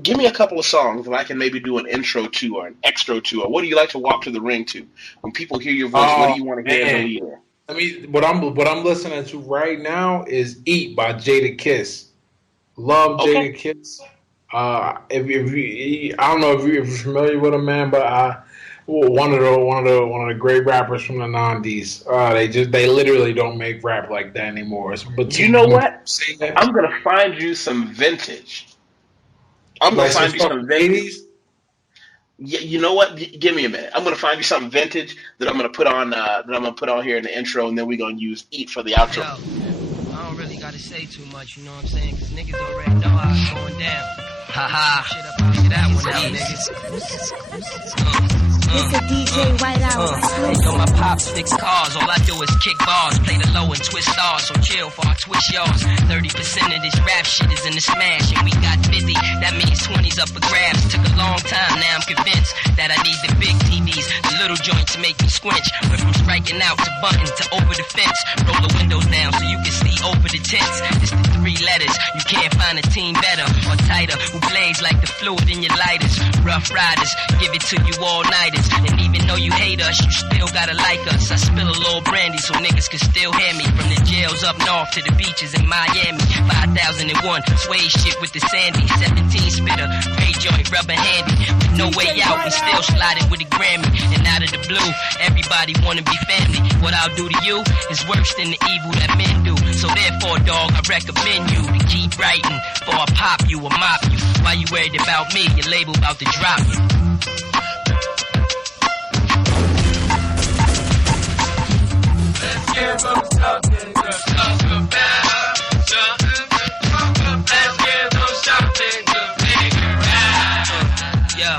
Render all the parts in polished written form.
Give me a couple of songs that I can maybe do an intro to or an extra to, or what do you like to walk to the ring to? When people hear your voice, what do Oh you want to hear in the man, lead in? what I'm listening to right now is "Eat" by Jada Kiss. Love Okay. Jada Kiss. If you, I don't know if you're familiar with him, man, but one of the great rappers from the '90s. They literally don't make rap like that anymore. But You know when what? people say that, I'm gonna find you some vintage. I'm gonna like some find you stuff some from the vintage. '80s. You know what? Give me a minute. I'm gonna find you something vintage that I'm gonna put on. Here in the intro, and then we're gonna use "Eat" for the outro. Yo, I don't really gotta say too much, you know what I'm saying? Cause niggas already know how it's going down. Haha. Shit up out that one out, niggas. It's a DJ Whiteout. Hey, yo, my pops fix cars. All I do is kick bars, play the low and twist stars. So chill for I twist yours. 30% of this rap shit is in the smash, and we got 50. That means 20's up for grabs. Took a long time, now I'm convinced that I need the big TVs. The little joints make me squinch. Went from striking out to bunting to over the fence. Roll the windows down so you can see over the tents. It's the three letters. You can't find a team better or tighter. Who blaze like the fluid in your lighters. Rough riders, give it to you all nighters. And even though you hate us, you still gotta like us. I spill a little brandy so niggas can still hear me. From the jails up north to the beaches in Miami. 5001, sway shit with the Sandy. 17 spitter, gray joint, rubber handy. With no way out, we still sliding with a Grammy. And out of the blue, everybody wanna be family. What I'll do to you is worse than the evil that men do. So therefore, dog, I recommend you to keep writing. Before I pop you or mop you. Why you worried about me? Your label about to drop you. Let's give them something to talk about. Something to talk about. Let's give them something to figure out. Yo,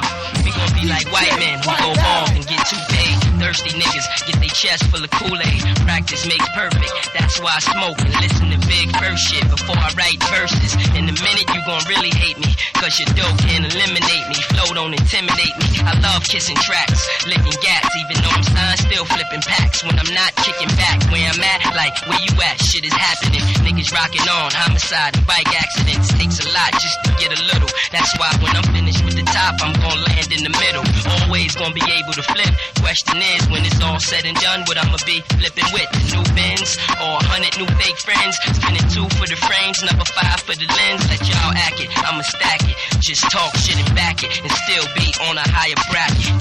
we gon' be like white men. We go off and get too paid. Thirsty niggas get their chest full of Kool-Aid. Practice makes perfect. That's why I smoke and listen to big first shit before I write verses. In a minute you gon' really hate me, cause your dope can't eliminate me. Flow don't intimidate me. I love kissing tracks, licking gats, even though I'm signed, still flipping packs. When I'm not kicking back, where I'm at, like where you at, shit is happening. Niggas rocking on, homicide and bike accidents. Takes a lot just to get a little. That's why when I'm finished with the top, I'm gon' land in the middle. Always gon' be able to flip. Question is, when it's all said and done, what I'ma be flipping with? The new Benz or 100 new fake friends? Spinning 2 for the frames, number 5 for the lens. Let y'all act it, I'ma stack it. Just talk shit and back it, and still be on a higher bracket.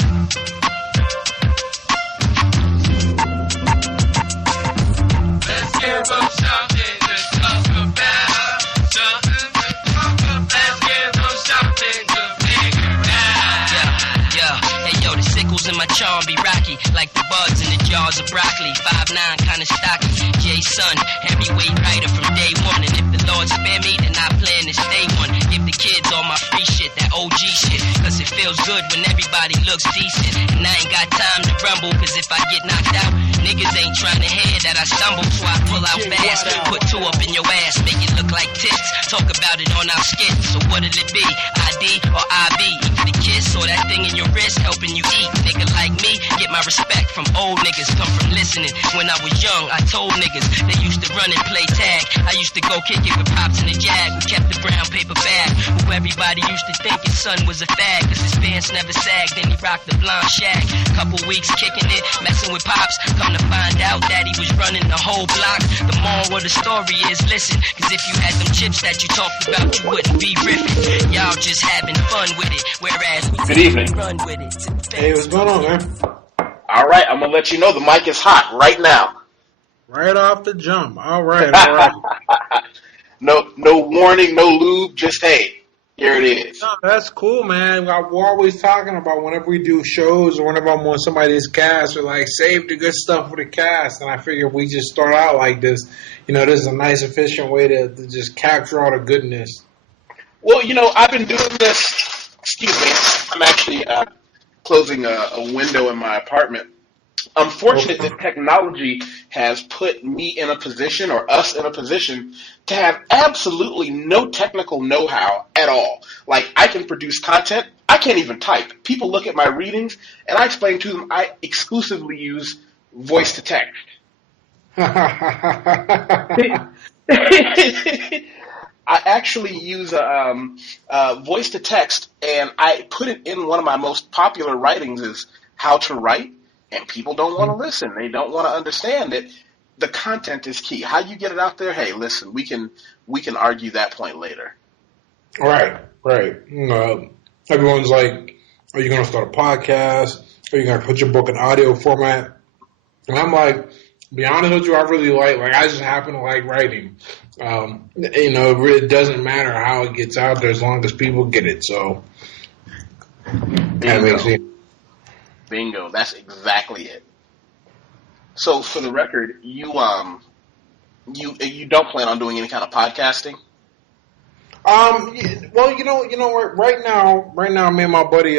Let's give them something to talk about. Something to talk about. Let's give them something to figure out. Yeah. Hey yo, the sickles in my charm be rocky, like the buds in the jars of broccoli. 5'9", kinda stocky. J-Son, heavyweight writer from day one. And if the Lord spare me, then I plan to stay one. Give the kids all my free shit, that OG shit. Cause it feels good when everybody looks decent. And I ain't got time to rumble, cause if I get knocked out, niggas ain't trying to hear that I stumble. So I pull out fast, put 2 up in your ass, make it look like tits. Talk about it on our skits. So what'll it be? ID or IB? Either the kiss or that thing in your wrist helping you eat. Nigga like me, get my respect from old niggas. Come from listening. When I was young, I told niggas they used to run and play tag. I used to go kick it with Pops in the Jag, who kept the brown paper bag. Who everybody used to think his son was a fag, cause his pants never sagged and he rocked the blonde shag. Couple weeks kicking it, messing with Pops. Come to find out that he was running the whole block. The moral of the story is listen, cause if you had them chips that you talked about, you wouldn't be riffing. Y'all just having fun with it, whereas we Good evening. run with it. Hey, what's going on, man? All right, I'm gonna let you know the mic is hot right now. Right off the jump. All right. No warning, no lube, just hey, here it is. No, that's cool, man. We're always talking about whenever we do shows or whenever I'm on somebody's cast, we're like, save the good stuff for the cast. And I figure if we just start out like this, this is a nice, efficient way to just capture all the goodness. Well, I've been doing this. Excuse me. I'm actually closing a window in my apartment. I'm fortunate that technology has put me in a position, or us in a position, to have absolutely no technical know-how at all. Like, I can produce content. I can't even type. People look at my readings, and I explain to them I exclusively use voice to text. I actually use voice to text, and I put it in one of my most popular writings is how to write, and people don't want to listen. They don't want to understand it. The content is key. How you get it out there? Hey, listen, we can argue that point later. Right. Everyone's like, are you going to start a podcast? Are you going to put your book in audio format? And I'm like, to be honest with you, I really like I just happen to like writing. It really doesn't matter how it gets out there as long as people get it. So that makes sense. Bingo. That's exactly it. So for the record, you don't plan on doing any kind of podcasting? Well, right now, me and my buddy,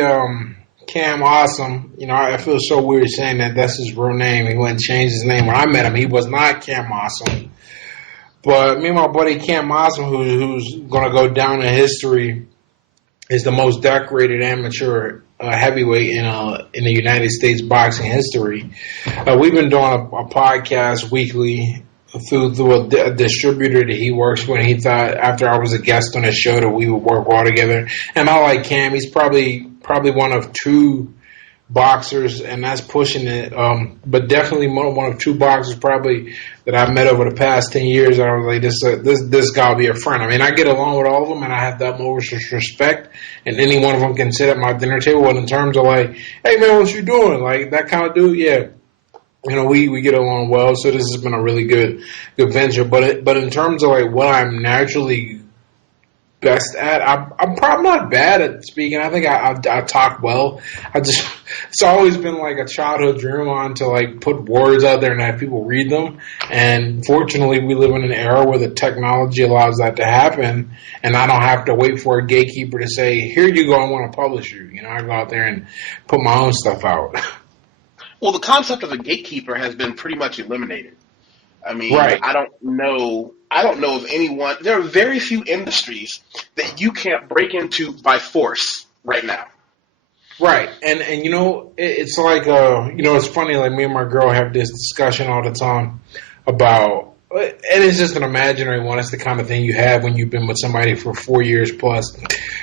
Cam Awesome, I feel so weird saying that that's his real name. He wouldn't change his name. When I met him, he was not Cam Awesome. But me and my buddy Cam Awesome, who's going to go down in history, is the most decorated amateur heavyweight in the United States boxing history. We've been doing a podcast weekly through a distributor that he works with. He thought after I was a guest on his show that we would work well together. And I like Cam. He's probably one of two boxers, and that's pushing it. But definitely one of two boxers probably that I've met over the past 10 years. I was like, this guy will be a friend. I mean, I get along with all of them, and I have the utmost respect. And any one of them can sit at my dinner table. And in terms of like, hey man, what you doing? Like that kind of dude, yeah. We get along well, so this has been a really good venture. But in terms of like what I'm naturally best at, I'm probably not bad at speaking. I think I talk well. It's always been like a childhood dream of mine to like put words out there and have people read them. And fortunately, we live in an era where the technology allows that to happen, and I don't have to wait for a gatekeeper to say, "Here you go, I want to publish you." I go out there and put my own stuff out. Well, the concept of a gatekeeper has been pretty much eliminated. I mean, right. I don't know of anyone. There are very few industries that you can't break into by force right now. Right, and it's like it's funny. Like me and my girl have this discussion all the time about, and it's just an imaginary one. It's the kind of thing you have when you've been with somebody for 4 years plus.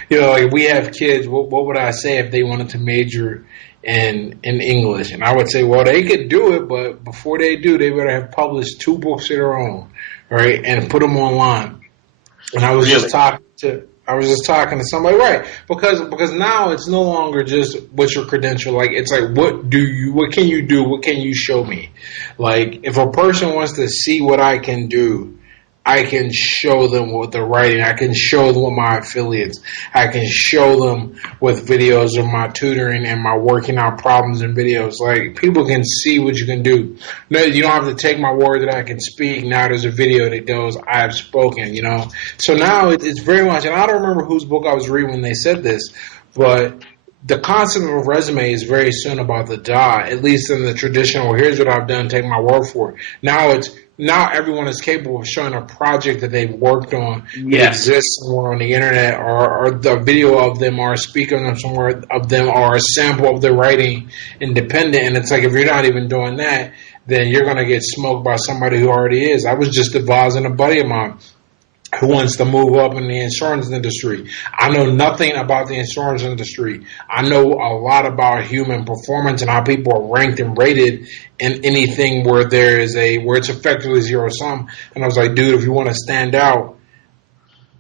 Like if we have kids, what would I say if they wanted to major in English? And I would say, well, they could do it, but before they do, they better have published 2 books of their own, right, and put them online. And I was just talking to somebody, right? Because now it's no longer just what's your credential. Like it's like what can you do? What can you show me? Like if a person wants to see what I can do, I can show them with the writing. I can show them with my affiliates. I can show them with videos of my tutoring and my working out problems in videos. Like, people can see what you can do. No, you don't have to take my word that I can speak. Now there's a video that goes, I have spoken, So now it's very much, and I don't remember whose book I was reading when they said this, but the concept of a resume is very soon about to die, at least in the traditional, here's what I've done, take my word for it. Now everyone is capable of showing a project that they've worked on that exists somewhere on the internet, or the video of them, or speaking of somewhere of them, or a sample of their writing independent. And it's like, if you're not even doing that, then you're going to get smoked by somebody who already is. I was just advising a buddy of mine who wants to move up in the insurance industry. I know nothing about the insurance industry. I know a lot about human performance and how people are ranked and rated in anything where where it's effectively zero sum. And I was like, dude, if you want to stand out,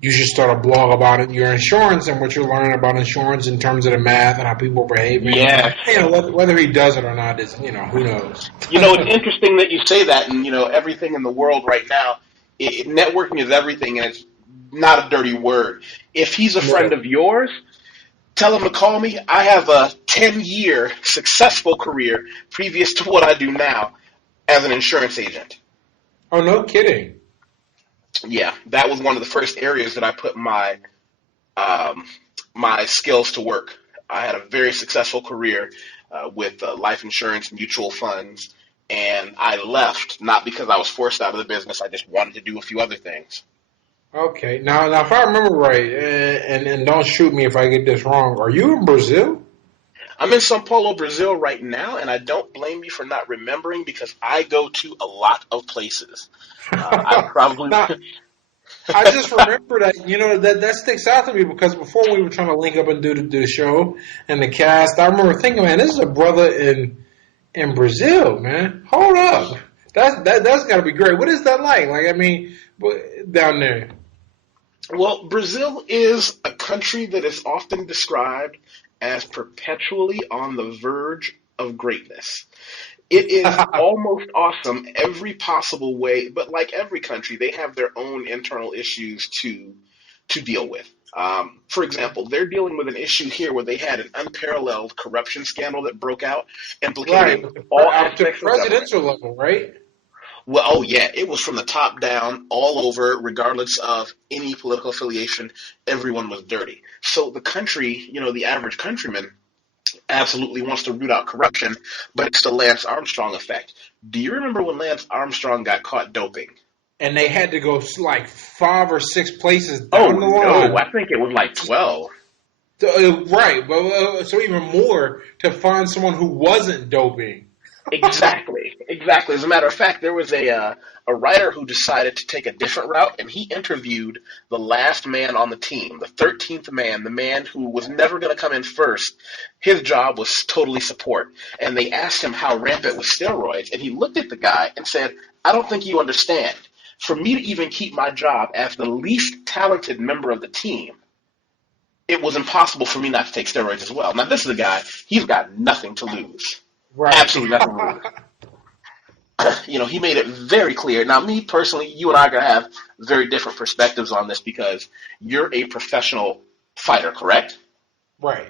you should start a blog about your insurance and what you're learning about insurance in terms of the math and how people behave. Yeah. Whether he does it or not is, who knows? It's interesting that you say that, and, everything in the world right now, networking is everything, and it's not a dirty word. If he's a friend of yours, tell him to call me. I have a 10-year successful career previous to what I do now as an insurance agent. Oh, no kidding. Yeah, that was one of the first areas that I put my my skills to work. I had a very successful career with life insurance, mutual funds, and I left not because I was forced out of the business. I just wanted to do a few other things. Okay. Now if I remember right, and don't shoot me if I get this wrong, are you in Brazil? I'm in Sao Paulo, Brazil right now, and I don't blame you for not remembering because I go to a lot of places. I probably... I just remember that, that sticks out to me because before we were trying to link up and do the show and the cast, I remember thinking, man, this is a brother in Brazil, man. Hold up. That's got to be great. What is that like? Like, I mean, down there. Well, Brazil is a country that is often described as perpetually on the verge of greatness. It is almost awesome every possible way, but like every country, they have their own internal issues to deal with. For example, they're dealing with an issue here where they had an unparalleled corruption scandal that broke out, implicating all aspects of government. Presidential level, right? Well, oh yeah, it was from the top down, all over, regardless of any political affiliation. Everyone was dirty. So the country, the average countryman, absolutely wants to root out corruption, but it's the Lance Armstrong effect. Do you remember when Lance Armstrong got caught doping? And they had to go like 5 or 6 places down the line. No, I think it was like 12. Right, but so even more to find someone who wasn't doping. Exactly. As a matter of fact, there was a writer who decided to take a different route, and he interviewed the last man on the team, the 13th man, the man who was never going to come in first. His job was totally support. And they asked him how rampant was steroids, and he looked at the guy and said, I don't think you understand. For me to even keep my job as the least talented member of the team, it was impossible for me not to take steroids as well. Now, this is a guy, he's got nothing to lose. Right. Absolutely nothing to lose. He made it very clear. Now, me personally, you and I are going to have very different perspectives on this because you're a professional fighter, correct? Right.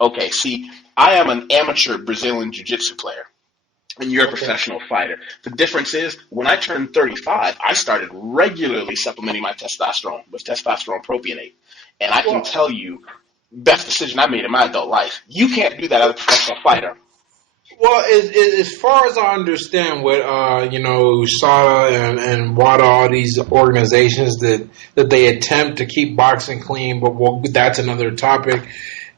Okay, see, I am an amateur Brazilian jiu-jitsu player, and you're a professional fighter. The difference is, when I turned 35, I started regularly supplementing my testosterone with testosterone propionate. And I can tell you, best decision I made in my adult life. You can't do that as a professional fighter. Well, as far as I understand what, USADA and WADA, all these organizations that they attempt to keep boxing clean, but that's another topic.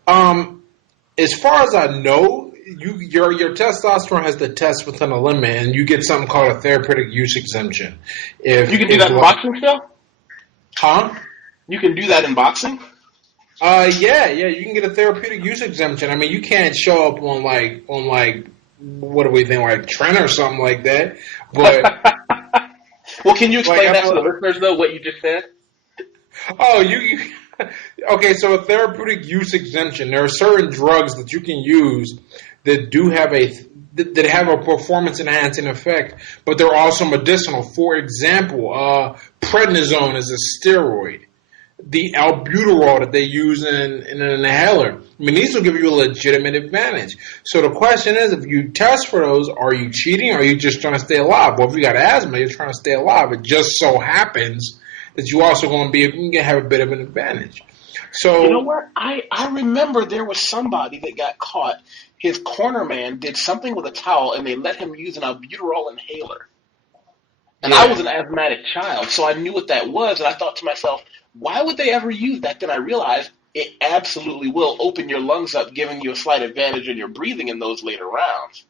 As far as I know, your testosterone has to test within a limit, and you get something called a therapeutic use exemption. You can do that in boxing still? Huh? You can do that in boxing? Yeah, you can get a therapeutic use exemption. I mean, you can't show up on what do we think, like Trent or something like that. But well, can you explain that to the listeners though? What you just said? Oh, you okay? So a therapeutic use exemption. There are certain drugs that you can use that do have that have a performance enhancing effect, but they're also medicinal. For example, prednisone is a steroid. The albuterol that they use in an inhaler. I mean, these will give you a legitimate advantage. So the question is, if you test for those, are you cheating or are you just trying to stay alive? Well, if you got asthma, you're trying to stay alive. It just so happens that you also going to have a bit of an advantage. So you know what? I remember there was somebody that got caught. His corner man did something with a towel, and they let him use an albuterol inhaler. And I was an asthmatic child, so I knew what that was, and I thought to myself, why would they ever use that? Then I realized it absolutely will open your lungs up, giving you a slight advantage in your breathing in those later rounds.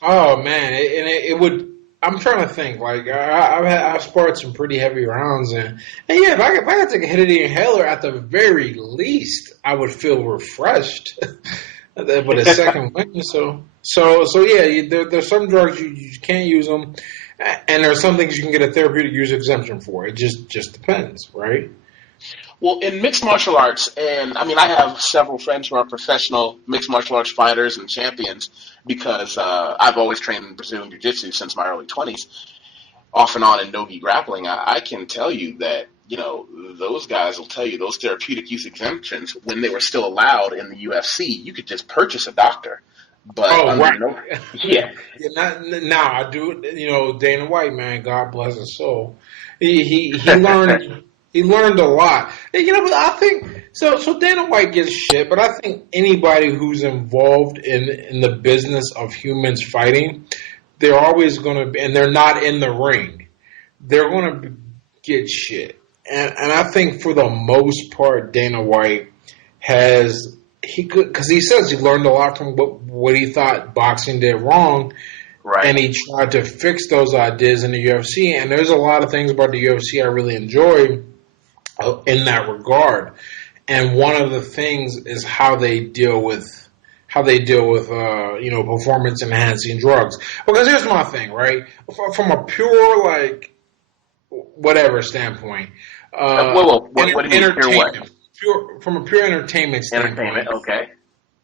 Oh, man. It would – I'm trying to think. Like, I've sparred some pretty heavy rounds. And yeah, if I could take a hit of the inhaler, at the very least, I would feel refreshed. But a second win. So yeah, there's some drugs you can't use them. And there are some things you can get a therapeutic use exemption for. It just depends, right? Well, in mixed martial arts, and I mean, I have several friends who are professional mixed martial arts fighters and champions because I've always trained in Brazilian Jiu-Jitsu since my early 20s, off and on in no-gi grappling. I can tell you that, those guys will tell you those therapeutic use exemptions, when they were still allowed in the UFC, you could just purchase a doctor. But right. Yeah. I do. Dana White, man, God bless his soul. He learned. He learned a lot. But I think so Dana White gets shit, but I think anybody who's involved in the business of humans fighting, they're always going to be, and they're not in the ring, they're going to get shit. And I think for the most part, Dana White because he says he learned a lot from what he thought boxing did wrong. Right. And he tried to fix those ideas in the UFC. And there's a lot of things about the UFC I really enjoy. in that regard. And one of the things is how they deal with performance enhancing drugs. Because here's my thing, right? From a pure whatever standpoint, what do you mean? Pure what? From a pure entertainment standpoint. Entertainment, okay.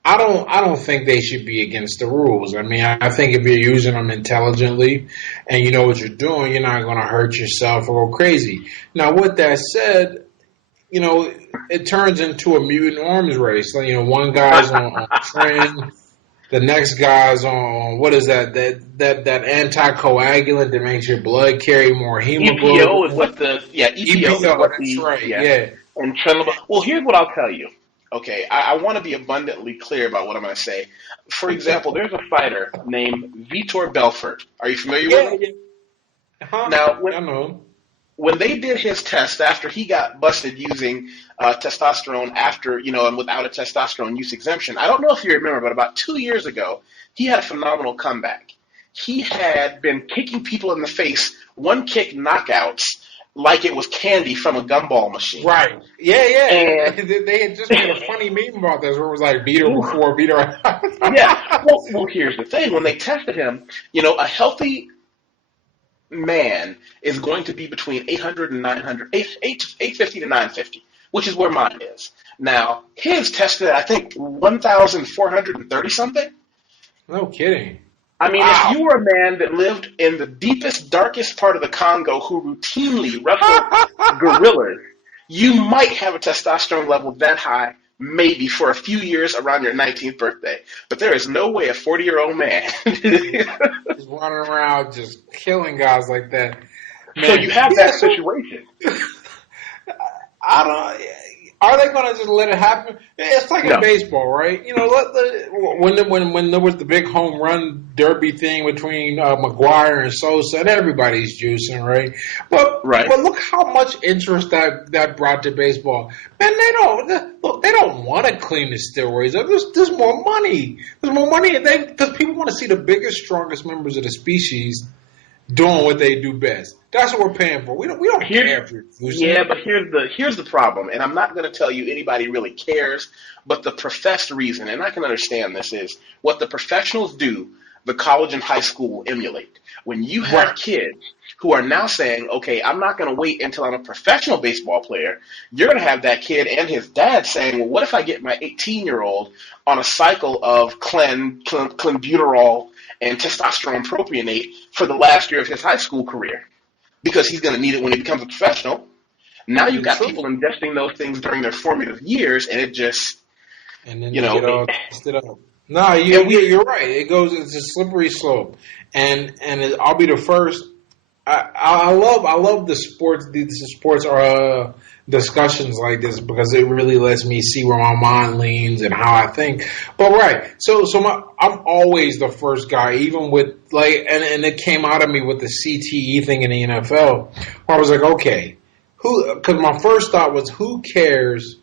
I don't think they should be against the rules. I mean, I think if you're using them intelligently and you know what you're doing, you're not going to hurt yourself or go crazy. Now, with that said, it turns into a mutant arms race. One guy's on trend, the next guy's on what is that anticoagulant that makes your blood carry more hemoglobin. EPO is what EPO is what that's right. Yeah. And Trenbolone. Well, here's what I'll tell you. Okay, I want to be abundantly clear about what I'm going to say. For example, there's a fighter named Vitor Belfort. Are you familiar with him? Yeah. Uh-huh. Now, I know him. When they did his test after he got busted using testosterone and without a testosterone use exemption, I don't know if you remember, but about 2 years ago, he had a phenomenal comeback. He had been kicking people in the face, one kick knockouts, like it was candy from a gumball machine. Right. Yeah. And they had just made a funny meme about this where it was like beat her before, beat her after. Yeah. Well, here's the thing. When they tested him, a healthy man is going to be between 800 and 900, 850 to 950, which is where mine is. Now, his tested at, I think, 1,430 something. No kidding. I mean, wow. If you were a man that lived in the deepest, darkest part of the Congo who routinely wrestled gorillas, you might have a testosterone level that high, maybe for a few years around your 19th birthday. But there is no way a 40-year-old man is running around just killing guys like that. Man. So you have that situation. Are they going to just let it happen? It's like in baseball, right? When there was the big home run derby thing between McGuire and Sosa, and everybody's juicing, right? But look how much interest that brought to baseball. Man, they don't want to clean the steroids up. There's more money. There's more money because people want to see the biggest, strongest members of the species doing what they do best. That's what we're paying for. We don't care if you're using it. But here's the problem, and I'm not going to tell you anybody really cares, but the professed reason, and I can understand this, is what the professionals do, the college and high school emulate. When you have kids who are now saying, okay, I'm not going to wait until I'm a professional baseball player, you're going to have that kid and his dad saying, well, what if I get my 18-year-old on a cycle of clenbuterol and testosterone propionate for the last year of his high school career? Because he's going to need it when he becomes a professional. Now you've got people ingesting those things during their formative years, and it just, and then get all twisted up. No, you're right. It's a slippery slope, and I'll be the first. I love the sports discussions like this because it really lets me see where my mind leans and how I think. But so I'm always the first guy, even with and it came out of me with the CTE thing in the NFL, where I was like, okay, because my first thought was, who cares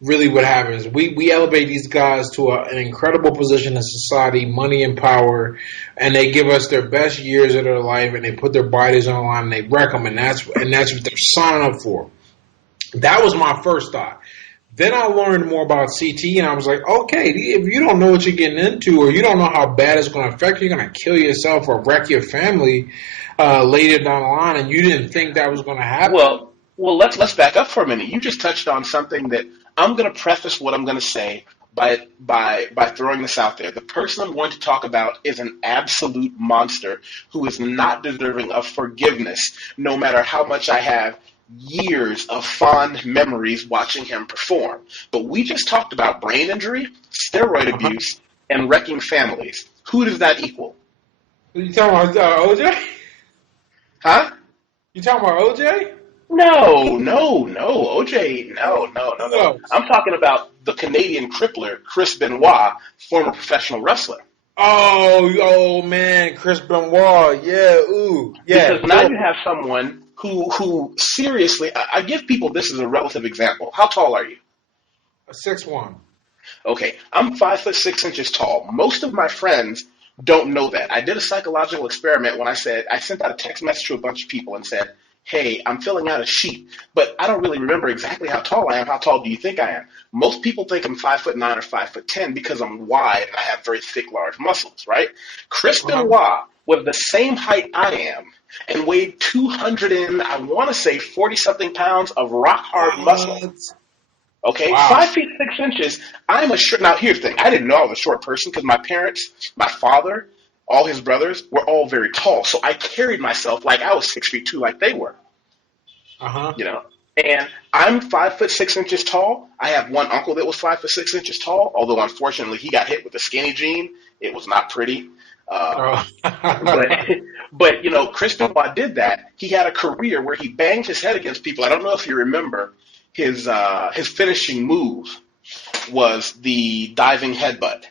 really what happens? We elevate these guys to an incredible position in society, money and power, and they give us their best years of their life, and they put their bodies on the line, and they wreck them, and that's what they're signing up for. That was my first thought. Then I learned more about CT, and I was like, okay, if you don't know what you're getting into, or you don't know how bad it's going to affect you, you're going to kill yourself or wreck your family later down the line, and you didn't think that was going to happen. Well, let's back up for a minute. You just touched on something that I'm going to preface what I'm going to say by throwing this out there. The person I'm going to talk about is an absolute monster who is not deserving of forgiveness, no matter how much I have years of fond memories watching him perform. But we just talked about brain injury, steroid abuse, and wrecking families. Who does that equal? You talking about OJ? Huh? You talking about OJ? No, OJ, no. I'm talking about the Canadian crippler, Chris Benoit, former professional wrestler. Oh, man, Chris Benoit, yeah, ooh. Yeah. Because now you have someone who seriously, I give people this as a relative example. How tall are you? 6'1". Okay, I'm 5'6" tall. Most of my friends don't know that. I did a psychological experiment when I sent out a text message to a bunch of people and said, hey, I'm filling out a sheet, but I don't really remember exactly how tall I am. How tall do you think I am? Most people think I'm 5'9" or 5'10" because I'm wide and I have very thick, large muscles, right? Chris Benoit was the same height I am and weighed 200 and I want to say 40 something pounds of rock hard muscle. Okay, Wow. 5 feet 6 inches. I'm a short. Now here's the thing: I didn't know I was a short person because my parents, my father, all his brothers were all very tall. So I carried myself like I was 6'2", like they were. You know, and I'm 5'6" tall. I have one uncle that was 5'6" tall. Although unfortunately he got hit with a skinny gene. It was not pretty. But you know, Chris Benoit did that. He had a career where he banged his head against people. I don't know if you remember. His finishing move was the diving headbutt,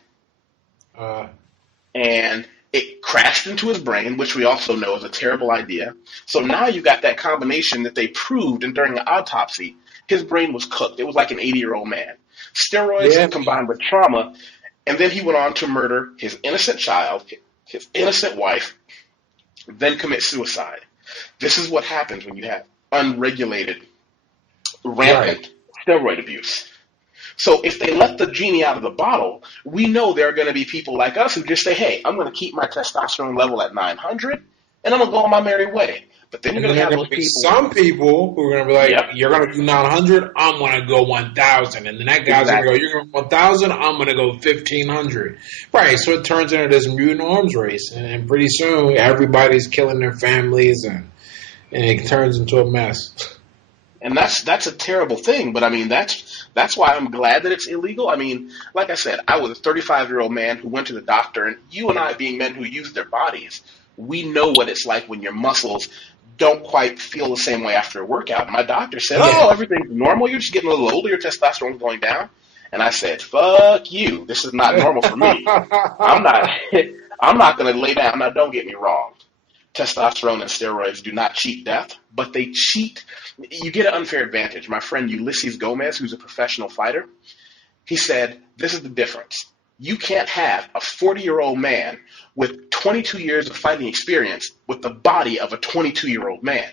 and it crashed into his brain, which we also know is a terrible idea. So now you got that combination that they proved, and during the autopsy, his brain was cooked. It was like an 80-year-old man. Steroids combined with trauma, and then he went on to murder his innocent child, his innocent wife, then commit suicide. This is what happens when you have unregulated rampant steroid abuse. So if they let the genie out of the bottle, we know there are going to be people like us who just say, hey, I'm going to keep my testosterone level at 900 and I'm going to go on my merry way. But then you're going to have those people. Some people who are going to be like, you're going to do 900, I'm going to go 1,000. And then that guy's going to go, you're going to go 1,000, I'm going to go 1,500. Right, so it turns into this mutant arms race. And pretty soon everybody's killing their families and it turns into a mess. And that's a terrible thing, but I mean that's why I'm glad that it's illegal. I mean, like I said, I was a 35-year-old man who went to the doctor, and you and I, being men who use their bodies, we know what it's like when your muscles don't quite feel the same way after a workout. My doctor said, "Oh, everything's normal. You're just getting a little older. Your testosterone's going down." And I said, "Fuck you. This is not normal for me. I'm not going to lay down." Now, don't get me wrong. Testosterone and steroids do not cheat death, but they cheat. You get an unfair advantage. My friend Ulysses Gomez, who's a professional fighter, he said, this is the difference. You can't have a 40-year-old man with 22 years of fighting experience with the body of a 22-year-old man.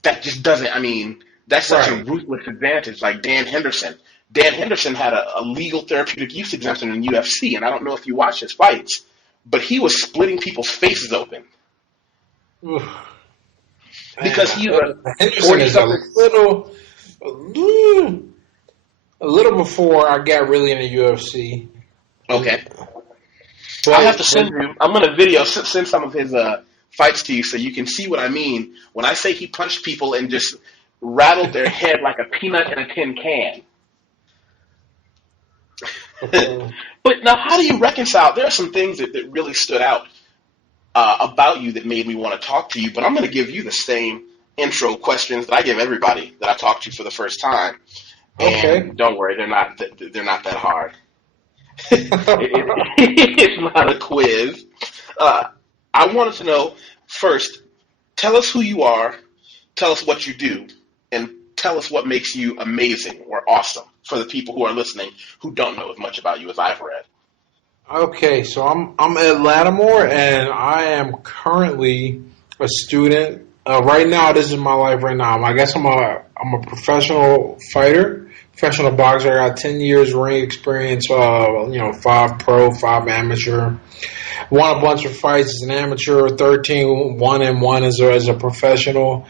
That just doesn't, I mean, that's such a ruthless advantage. Like Dan Henderson. Dan Henderson had a legal therapeutic use exemption in UFC, and I don't know if you watch his fights, but he was splitting people's faces open. Because he's a Henderson is a little before I got really into UFC. Okay. But I'll have to send you. I'm going to send some of his fights to you so you can see what I mean when I say he punched people and just rattled their head like a peanut in a tin can. But now, how do you reconcile? There are some things that really stood out about you that made me want to talk to you, but I'm going to give you the same intro questions that I give everybody that I talk to for the first time. And don't worry, they're not that hard. It's not a quiz. I wanted to know, first, tell us who you are, tell us what you do, and tell us what makes you amazing or awesome for the people who are listening who don't know as much about you as I've read. Okay, so I'm at Latimore, and I am currently a student. Right now, this is my life right now. I guess I'm a professional fighter, professional boxer. I got 10 years ring experience, 5 pro, 5 amateur. Won a bunch of fights as an amateur, 13 1-1 as a professional.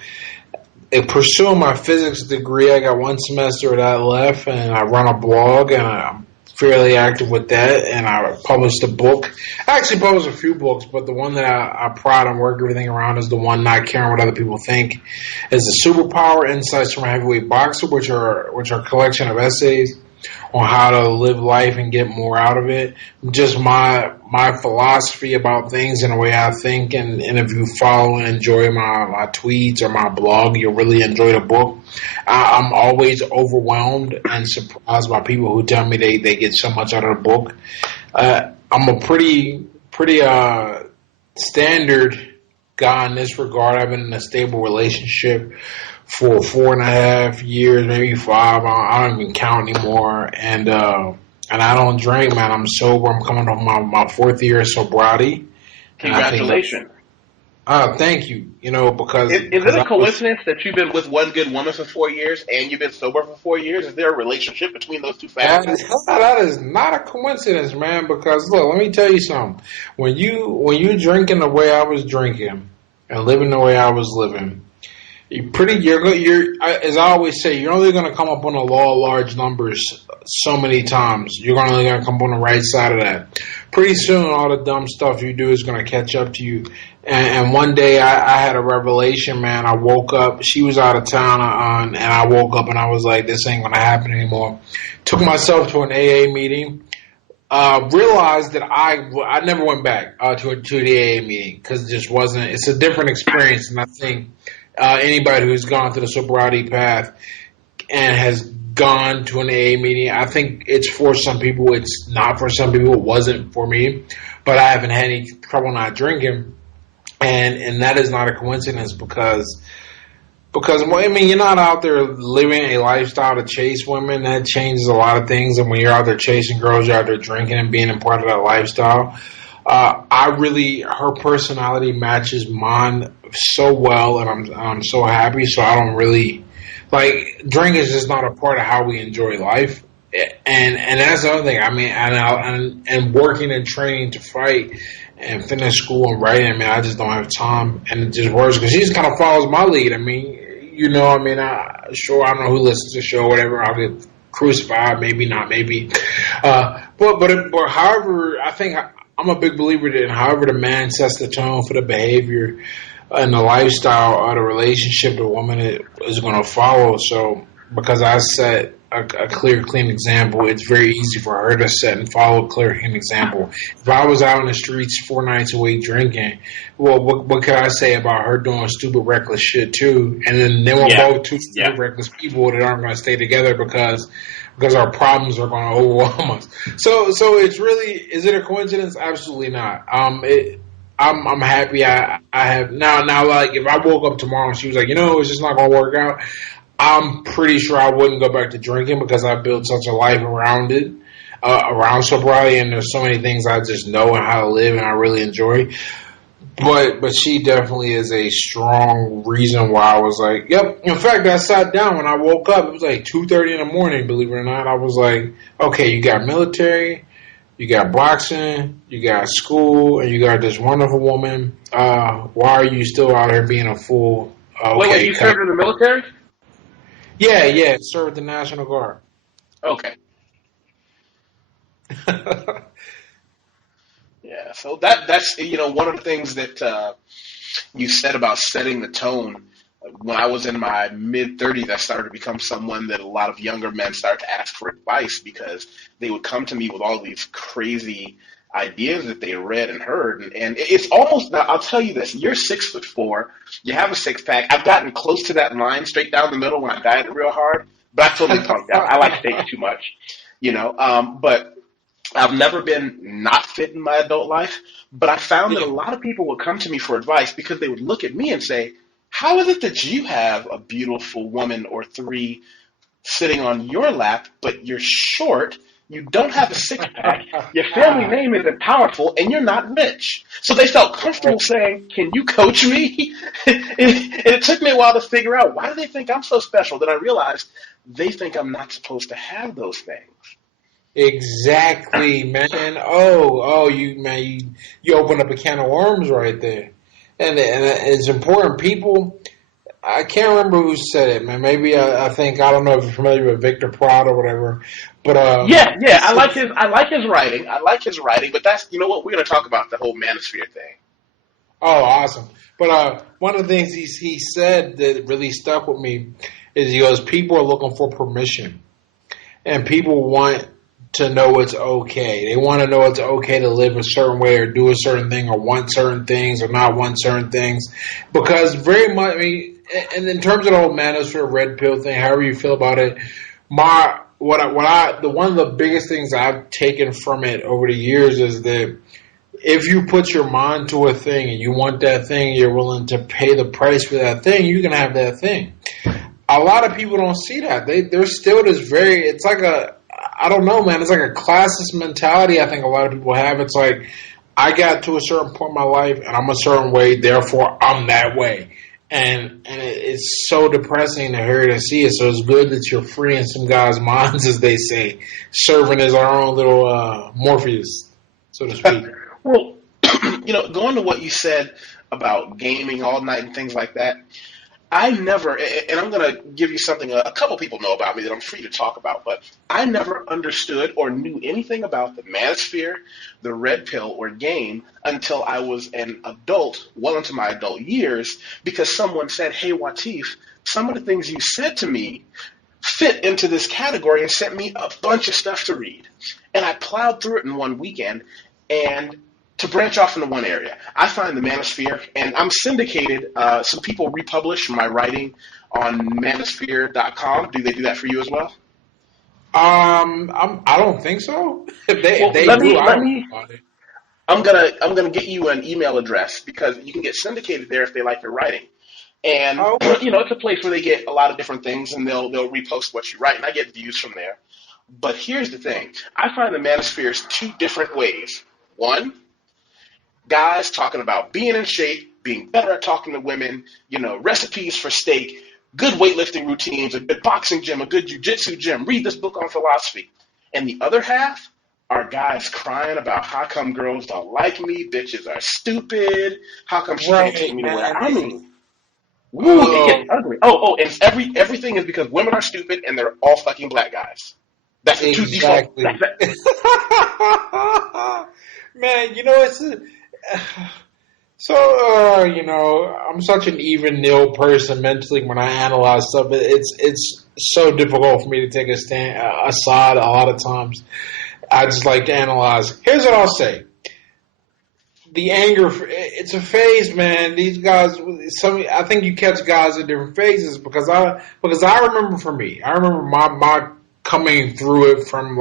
Pursuing my physics degree, I got 1 semester of that left, and I run a blog, and I'm fairly active with that, and I published a book. I actually published a few books, but the one that I pride and work everything around is the one Not Caring What Other People Think. Is the Superpower Insights from a Heavyweight Boxer, which are a collection of essays on how to live life and get more out of it. Just my philosophy about things and the way I think, and if you follow and enjoy my tweets or my blog, you'll really enjoy the book. I'm always overwhelmed and surprised by people who tell me they get so much out of the book. I'm a pretty standard guy in this regard. I've been in a stable relationship for 4.5 years, maybe 5. I don't even count anymore. And I don't drink, man. I'm sober. I'm coming on my 4th year of sobriety. Congratulations. Thank you. You know, because Is because it a I was. coincidence that you've been with one good woman for 4 years and you've been sober for 4 years? Is there a relationship between those two factors? That is not a coincidence, man. Because look, let me tell you something. When you drinking the way I was drinking and living the way I was living, as I always say, you're only going to come up on the law of large numbers so many times. You're only going to come on the right side of that. Pretty soon, all the dumb stuff you do is going to catch up to you. And one day, I had a revelation, man. I woke up. She was out of town, and I woke up and I was like, "This ain't going to happen anymore." Took myself to an AA meeting. Realized that I never went back to the AA meeting because it just wasn't. It's a different experience, and I think. Anybody who's gone through the sobriety path and has gone to an AA meeting, I think it's for some people. It's not for some people. It wasn't for me, but I haven't had any trouble not drinking, and that is not a coincidence because well, I mean, you're not out there living a lifestyle to chase women. That changes a lot of things, and when you're out there chasing girls, you're out there drinking and being a part of that lifestyle. Her personality matches mine so well, and I'm so happy. So I don't really like drinking is just not a part of how we enjoy life, and that's the other thing. I mean, and working and training to fight and finish school and writing. I mean, I just don't have time, and it just works because she just kind of follows my lead. I mean, I don't know who listens to the show, whatever. I'll get crucified, maybe not, maybe. But however, I think. I'm a big believer that however the man sets the tone for the behavior and the lifestyle of the relationship the woman is going to follow. So because I set a clear, clean example, it's very easy for her to set and follow a clear, clean example. If I was out in the streets 4 nights a week drinking, well, what could I say about her doing stupid, reckless shit too? And then we're both two stupid, reckless people that aren't going to stay together because our problems are going to overwhelm us. So it's really, is it a coincidence? Absolutely not. I'm happy I have now like if I woke up tomorrow and she was like, it's just not going to work out, I'm pretty sure I wouldn't go back to drinking because I built such a life around it, around sobriety, and there's so many things I just know and how to live and I really enjoy. But she definitely is a strong reason why I was like, yep. In fact, I sat down when I woke up. It was like 2:30 in the morning, believe it or not. I was like, okay, you got military, you got boxing, you got school, and you got this wonderful woman. Why are you still out here being a fool? Wait, you served in the military? Yeah, served the National Guard. Okay. Yeah, so that's one of the things that you said about setting the tone. When I was in my mid-30s, I started to become someone that a lot of younger men started to ask for advice because they would come to me with all these crazy ideas that they read and heard. And it's almost, I'll tell you this, you're 6'4", you have a six-pack. I've gotten close to that line straight down the middle when I dieted real hard, but I totally punked out. I like steak too much, but I've never been not fit in my adult life, but I found that a lot of people would come to me for advice because they would look at me and say, how is it that you have a beautiful woman or 3 sitting on your lap, but you're short, you don't have a six-pack, your family name isn't powerful, and you're not rich? So they felt comfortable saying, can you coach me? And it took me a while to figure out, why do they think I'm so special? Then I realized they think I'm not supposed to have those things. Exactly, man. You opened up a can of worms right there. And it's important. People, I can't remember who said it, man. Maybe I don't know if you're familiar with Victor Prod or whatever. But I like his writing. But that's, you know what, we're going to talk about the whole manosphere thing. Oh, awesome. But one of the things he said that really stuck with me is he goes, people are looking for permission, and people want to know it's okay. They want to know it's okay to live a certain way or do a certain thing or want certain things or not want certain things. Because very much, and in terms of the whole manosphere red pill thing, however you feel about it, one of the biggest things I've taken from it over the years is that if you put your mind to a thing and you want that thing, you're willing to pay the price for that thing, you can have that thing. A lot of people don't see that. They're still this it's like I don't know, man. It's like a classist mentality I think a lot of people have. It's like, I got to a certain point in my life, and I'm a certain way. Therefore, I'm that way. It's so depressing to hear it and see it. So it's good that you're freeing some guys' minds, as they say, serving as our own little Morpheus, so to speak. Well, going to what you said about gaming all night and things like that, I never, and I'm going to give you something a couple people know about me that I'm free to talk about, but I never understood or knew anything about the manosphere, the red pill, or game until I was an adult, well into my adult years, because someone said, hey, Wateef, some of the things you said to me fit into this category and sent me a bunch of stuff to read. And I plowed through it in one weekend, and to branch off into one area, I find the manosphere, and I'm syndicated. Some people republish my writing on manosphere.com. Do they do that for you as well? I don't think so. They do. I'm gonna get you an email address because you can get syndicated there if they like your writing. And it's a place where they get a lot of different things, and they'll repost what you write, and I get views from there. But here's the thing: I find the manosphere is two different ways. One, guys talking about being in shape, being better at talking to women, recipes for steak, good weightlifting routines, a good boxing gym, a good jiu-jitsu gym, read this book on philosophy. And the other half are guys crying about how come girls don't like me, bitches are stupid, how come she can't take me to where I mean. It gets ugly. And everything is because women are stupid and they're all fucking black guys. That's the two default. Man, it's I'm such an even-nil person mentally when I analyze stuff. It's so difficult for me to take a stand aside a lot of times. I just like to analyze. Here's what I'll say. The anger, it's a phase, man. These guys, I think you catch guys in different phases because I remember for me, I remember my coming through it from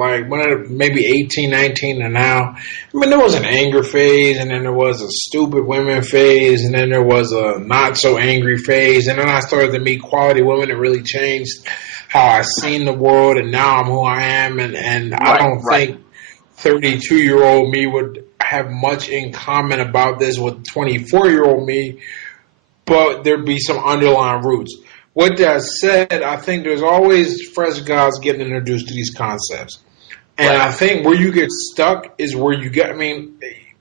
maybe 18, 19 and now. I mean, there was an anger phase, and then there was a stupid women phase, and then there was a not so angry phase, and then I started to meet quality women. It really changed how I seen the world, and now I'm who I am, and I don't think 32-year-old me would have much in common about this with 24-year-old me, but there'd be some underlying roots. With that said, I think there's always fresh guys getting introduced to these concepts. And I think where you get stuck is where you get,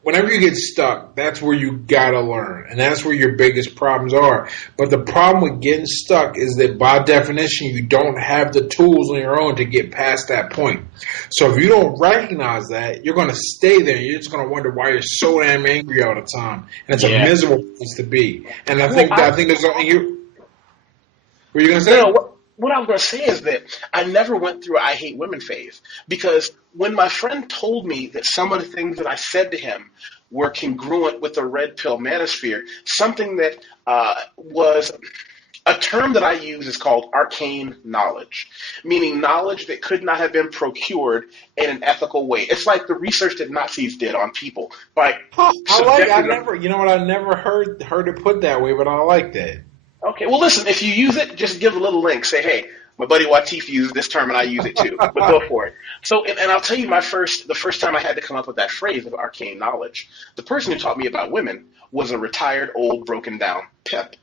whenever you get stuck, that's where you got to learn. And that's where your biggest problems are. But the problem with getting stuck is that by definition, you don't have the tools on your own to get past that point. So if you don't recognize that, you're going to stay there. You're just going to wonder why you're so damn angry all the time. And it's a miserable place to be. And I think there's something here. What were you going to say? No, what I was going to say is that I never went through I hate women phase because when my friend told me that some of the things that I said to him were congruent with the red pill manosphere, something that was a term that I use is called arcane knowledge, meaning knowledge that could not have been procured in an ethical way. It's like the research that Nazis did on people. I never heard it put that way, but I like that. Okay, well, listen, if you use it, just give a little link. Say, hey, my buddy Wateef used this term and I use it too. But go for it. So, and I'll tell you the first time I had to come up with that phrase of arcane knowledge, the person who taught me about women was a retired, old, broken down pimp.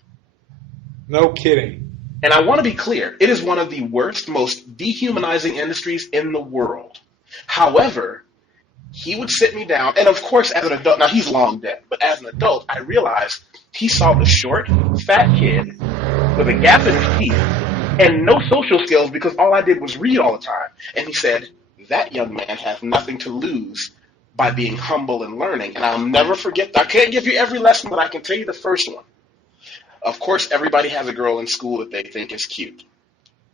No kidding. And I want to be clear, it is one of the worst, most dehumanizing industries in the world. However, he would sit me down, and of course, as an adult, now he's long dead, but as an adult, I realized he saw the short, fat kid with a gap in his teeth and no social skills because all I did was read all the time. And he said, that young man has nothing to lose by being humble and learning. And I'll never forget that. I can't give you every lesson, but I can tell you the first one. Of course, everybody has a girl in school that they think is cute.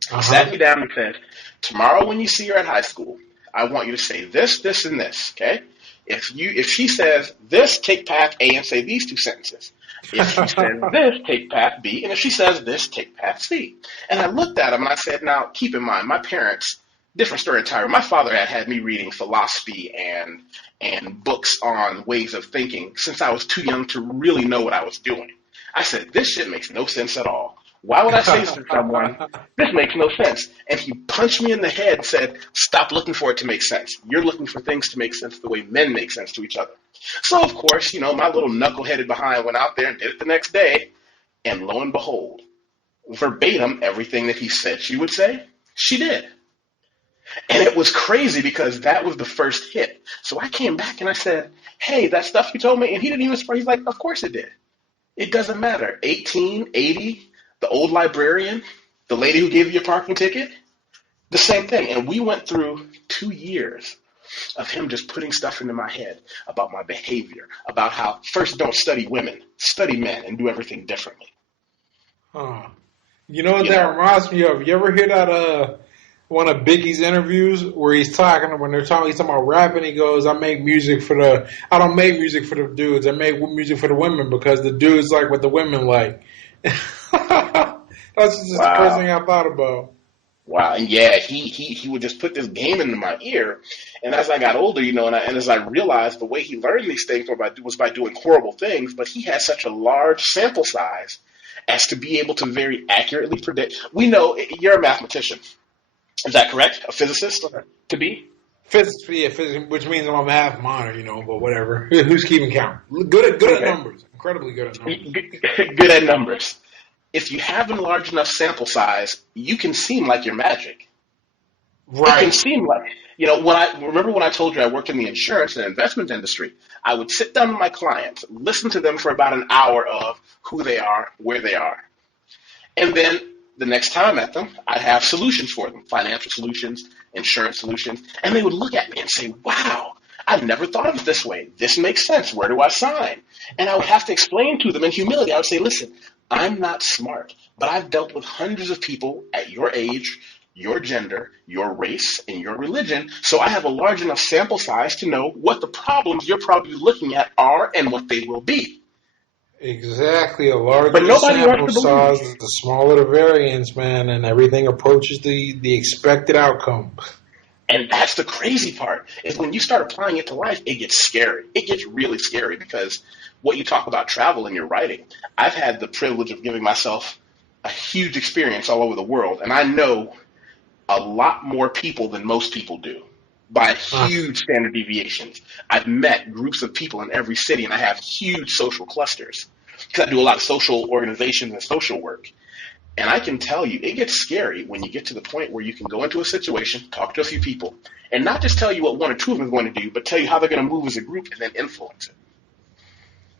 He sat me down and said, tomorrow when you see her at high school, I want you to say this, this, and this, okay? If she says this, take path A and say these two sentences. If she says this, take path B. And if she says this, take path C. And I looked at him and I said, now, keep in mind, my parents, different story entirely. My father had me reading philosophy and books on ways of thinking since I was too young to really know what I was doing. I said, this shit makes no sense at all. Why would I say this to someone? This makes no sense. And he punched me in the head and said, stop looking for it to make sense. You're looking for things to make sense the way men make sense to each other. So, of course, my little knuckle-headed behind went out there and did it the next day. And lo and behold, verbatim, everything that he said she would say, she did. And it was crazy because that was the first hit. So I came back and I said, hey, that stuff you told me, and he didn't even spray. He's like, of course it did. It doesn't matter. 18, 80, the old librarian, the lady who gave you your parking ticket, the same thing. And we went through 2 years of him just putting stuff into my head about my behavior, about how, first, don't study women, study men, and do everything differently. Huh. You know what that reminds me of? You ever hear that one of Biggie's interviews where he's talking about rapping? He goes, I don't make music for the dudes. I make music for the women because the dudes like what the women like. That's just the first thing I thought about. Wow, and yeah, he would just put this game into my ear, and as I got older, and as I realized the way he learned these things was by doing horrible things, but he had such a large sample size as to be able to very accurately predict. We know you're a mathematician. Is that correct? A physicist to be? Physics, which means I'm a math minor, but whatever. Who's keeping count? Good at numbers. Incredibly good at numbers. Good at numbers. If you have a large enough sample size, you can seem like you're magic. Right. It can seem like, when I told you I worked in the insurance and investment industry, I would sit down with my clients, listen to them for about an hour of who they are, where they are. And then the next time I met them, I'd have solutions for them, financial solutions, insurance solutions, and they would look at me and say, wow, I've never thought of it this way. This makes sense. Where do I sign? And I would have to explain to them in humility. I would say, listen, I'm not smart, but I've dealt with hundreds of people at your age, your gender, your race, and your religion, so I have a large enough sample size to know what the problems you're probably looking at are and what they will be. Exactly. A larger sample size, the smaller the variance, man, and everything approaches the expected outcome. And that's the crazy part, is when you start applying it to life, it gets scary. It gets really scary because what you talk about travel in your writing, I've had the privilege of giving myself a huge experience all over the world, and I know a lot more people than most people do by huge standard deviations. I've met groups of people in every city, and I have huge social clusters because I do a lot of social organizations and social work. And I can tell you, it gets scary when you get to the point where you can go into a situation, talk to a few people, and not just tell you what one or two of them are going to do, but tell you how they're going to move as a group and then influence it.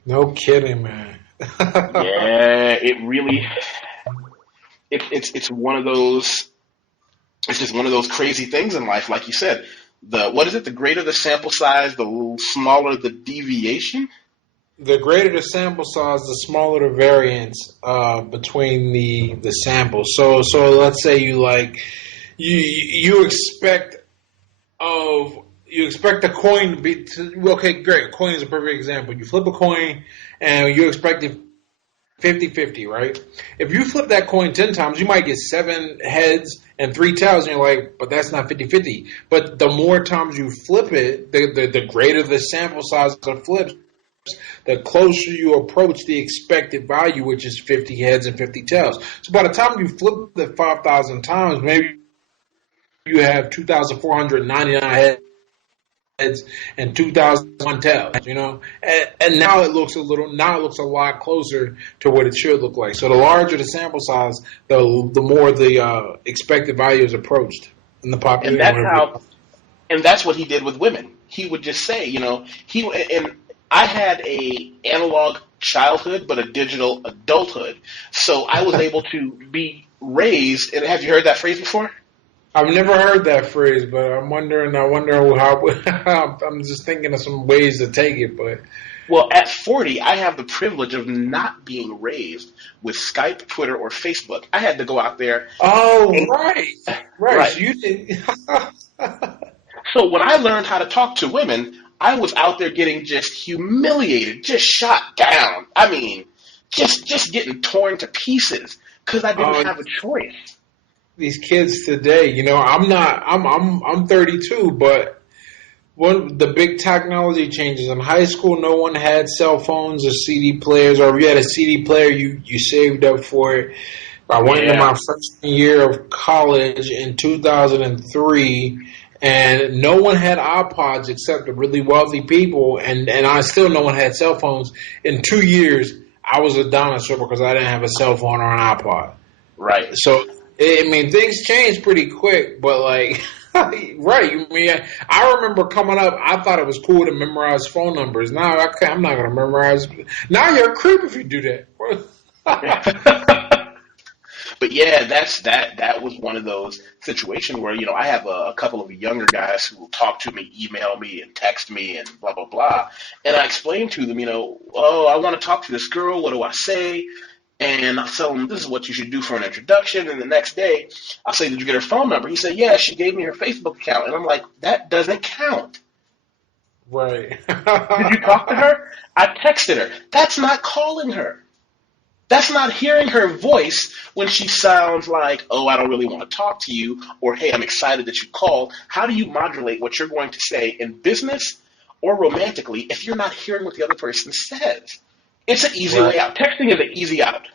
No kidding, man. Yeah, it really, it's one of those, it's just one of those crazy things in life. Like you said, the greater the sample size, the smaller the deviation? The greater the sample size, the smaller the variance between the samples. So let's say you expect the coin to be okay. Great, a coin is a perfect example. You flip a coin and you expect it 50-50, right? If you flip that coin 10 times, you might get 7 heads and 3 tails, and you're like, but that's not 50-50. But the more times you flip it, the greater the sample size of flips, the closer you approach the expected value, which is 50 heads and 50 tails. So by the time you flip it 5,000 times, maybe you have 2,499 heads and 2,001 tails, and now it looks a lot closer to what it should look like. So the larger the sample size, the more the expected value is approached in the population. And that's what he did with women. He would just say, I had a analog childhood, but a digital adulthood. So I was able to be raised. And have you heard that phrase before? I've never heard that phrase, but I wonder how. I'm just thinking of some ways to take it, but. Well, at 40, I have the privilege of not being raised with Skype, Twitter, or Facebook. I had to go out there. Oh, right. So you did. So when I learned how to talk to women, I was out there getting just humiliated, just shot down. I mean, just getting torn to pieces because I didn't have a choice. These kids today, I'm 32, but the big technology changes. In high school, no one had cell phones or CD players, or if you had a CD player, you saved up for it. I went into Yeah. my freshman year of college in 2003, and no one had iPods except the really wealthy people, and I still no one had cell phones. In 2 years, I was a dinosaur because I didn't have a cell phone or an iPod. Right. So, I mean, things change pretty quick, but like, right? I mean, I remember coming up, I thought it was cool to memorize phone numbers. Now I'm not going to memorize. Now you're a creep if you do that. But yeah, that was one of those situations where, I have a couple of younger guys who will talk to me, email me, and text me, and blah blah blah. And I explain to them, oh, I want to talk to this girl. What do I say? And I'll tell them this is what you should do for an introduction. And the next day, I'll say, did you get her phone number? He said, yeah, she gave me her Facebook account. And I'm like, that doesn't count. Right. Did you talk to her? I texted her. That's not calling her. That's not hearing her voice when she sounds like, oh, I don't really want to talk to you, or hey, I'm excited that you called. How do you modulate what you're going to say in business or romantically if you're not hearing what the other person says? It's an easy way out. Texting is an easy out.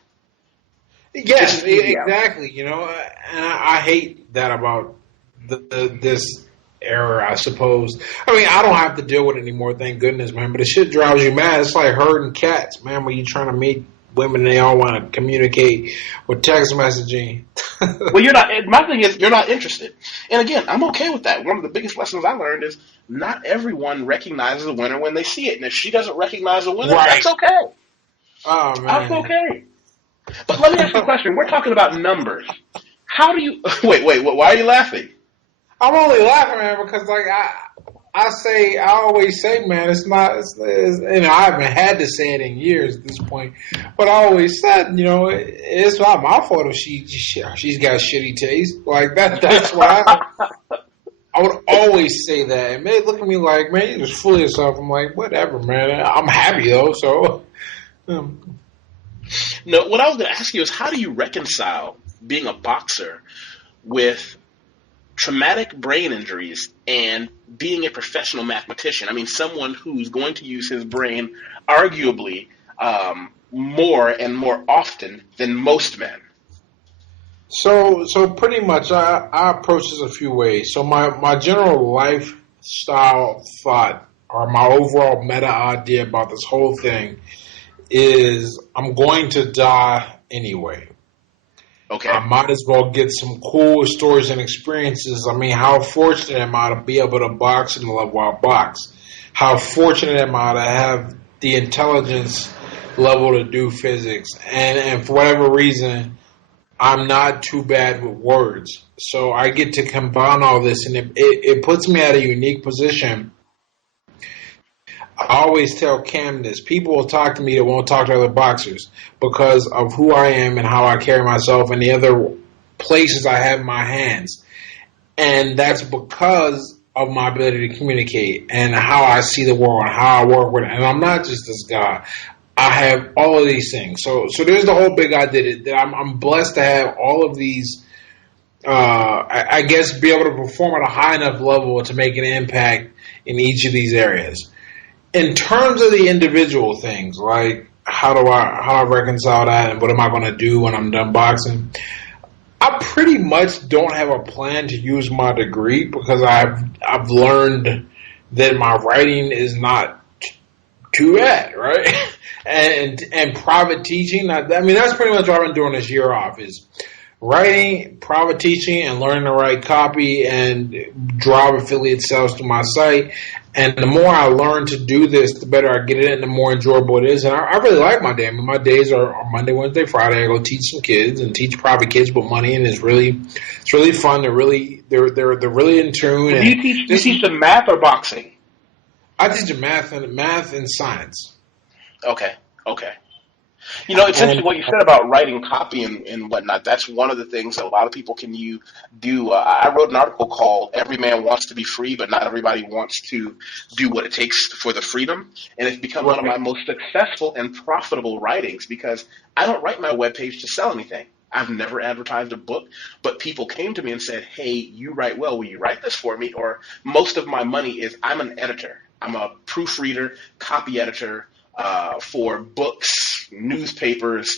Yes, exactly. And I hate that about this era, I suppose. I mean, I don't have to deal with it anymore, thank goodness, man. But the shit drives you mad. It's like herding cats, man, when you're trying to meet women and they all want to communicate with text messaging. Well, you're not. My thing is, you're not interested. And again, I'm okay with that. One of the biggest lessons I learned is not everyone recognizes a winner when they see it. And if she doesn't recognize a winner, Right. that's okay. Oh, man. That's okay. But let me ask you a question. We're talking about numbers. How do you – wait, why are you laughing? I'm only laughing, man, because like I always say, man, it's not, I haven't had to say it in years at this point, but I always said, it's not my fault if she's got shitty taste. Like that's why I would always say that. And they look at me like, man, you just fool yourself. I'm like, whatever, man. I'm happy though, so. No, what I was going to ask you is how do you reconcile being a boxer with traumatic brain injuries and being a professional mathematician? I mean, someone who's going to use his brain arguably more and more often than most men. So pretty much I approach this a few ways. So my general lifestyle thought or my overall meta idea about this whole thing is I'm going to die anyway. Okay. I might as well get some cool stories and experiences. I mean, how fortunate am I to be able to box and love while box? How fortunate am I to have the intelligence level to do physics? And for whatever reason, I'm not too bad with words. So I get to combine all this, and it puts me at a unique position. I always tell Cam this. People will talk to me that won't talk to other boxers because of who I am and how I carry myself and the other places I have my hands. And that's because of my ability to communicate and how I see the world and how I work with it. And I'm not just this guy. I have all of these things. So there's the whole big idea that I'm blessed to have all of these, I guess, be able to perform at a high enough level to make an impact in each of these areas. In terms of the individual things, like how do I reconcile that and what am I going to do when I'm done boxing? I pretty much don't have a plan to use my degree because I've learned that my writing is not too bad, right? And private teaching, I mean, that's pretty much what I've been doing this year off is writing, private teaching, and learning to write copy and drive affiliate sales to my site. And the more I learn to do this, the better I get it and the more enjoyable it is. And I really like my day. I mean, my days are Monday, Wednesday, Friday. I go teach some kids and teach private kids with money, and it's really fun. They're really in tune. Do you teach them math or boxing? I teach them math and science. Okay. It's interesting what you said about writing copy and whatnot. That's one of the things that a lot of people can do. I wrote an article called "Every Man Wants to Be Free, but Not Everybody Wants to Do What It Takes for the Freedom," and it's become one of my most successful and profitable writings because I don't write my webpage to sell anything. I've never advertised a book, but people came to me and said, "Hey, you write well. Will you write this for me?" Or most of my money is I'm an editor. I'm a proofreader, copy editor. For books, newspapers,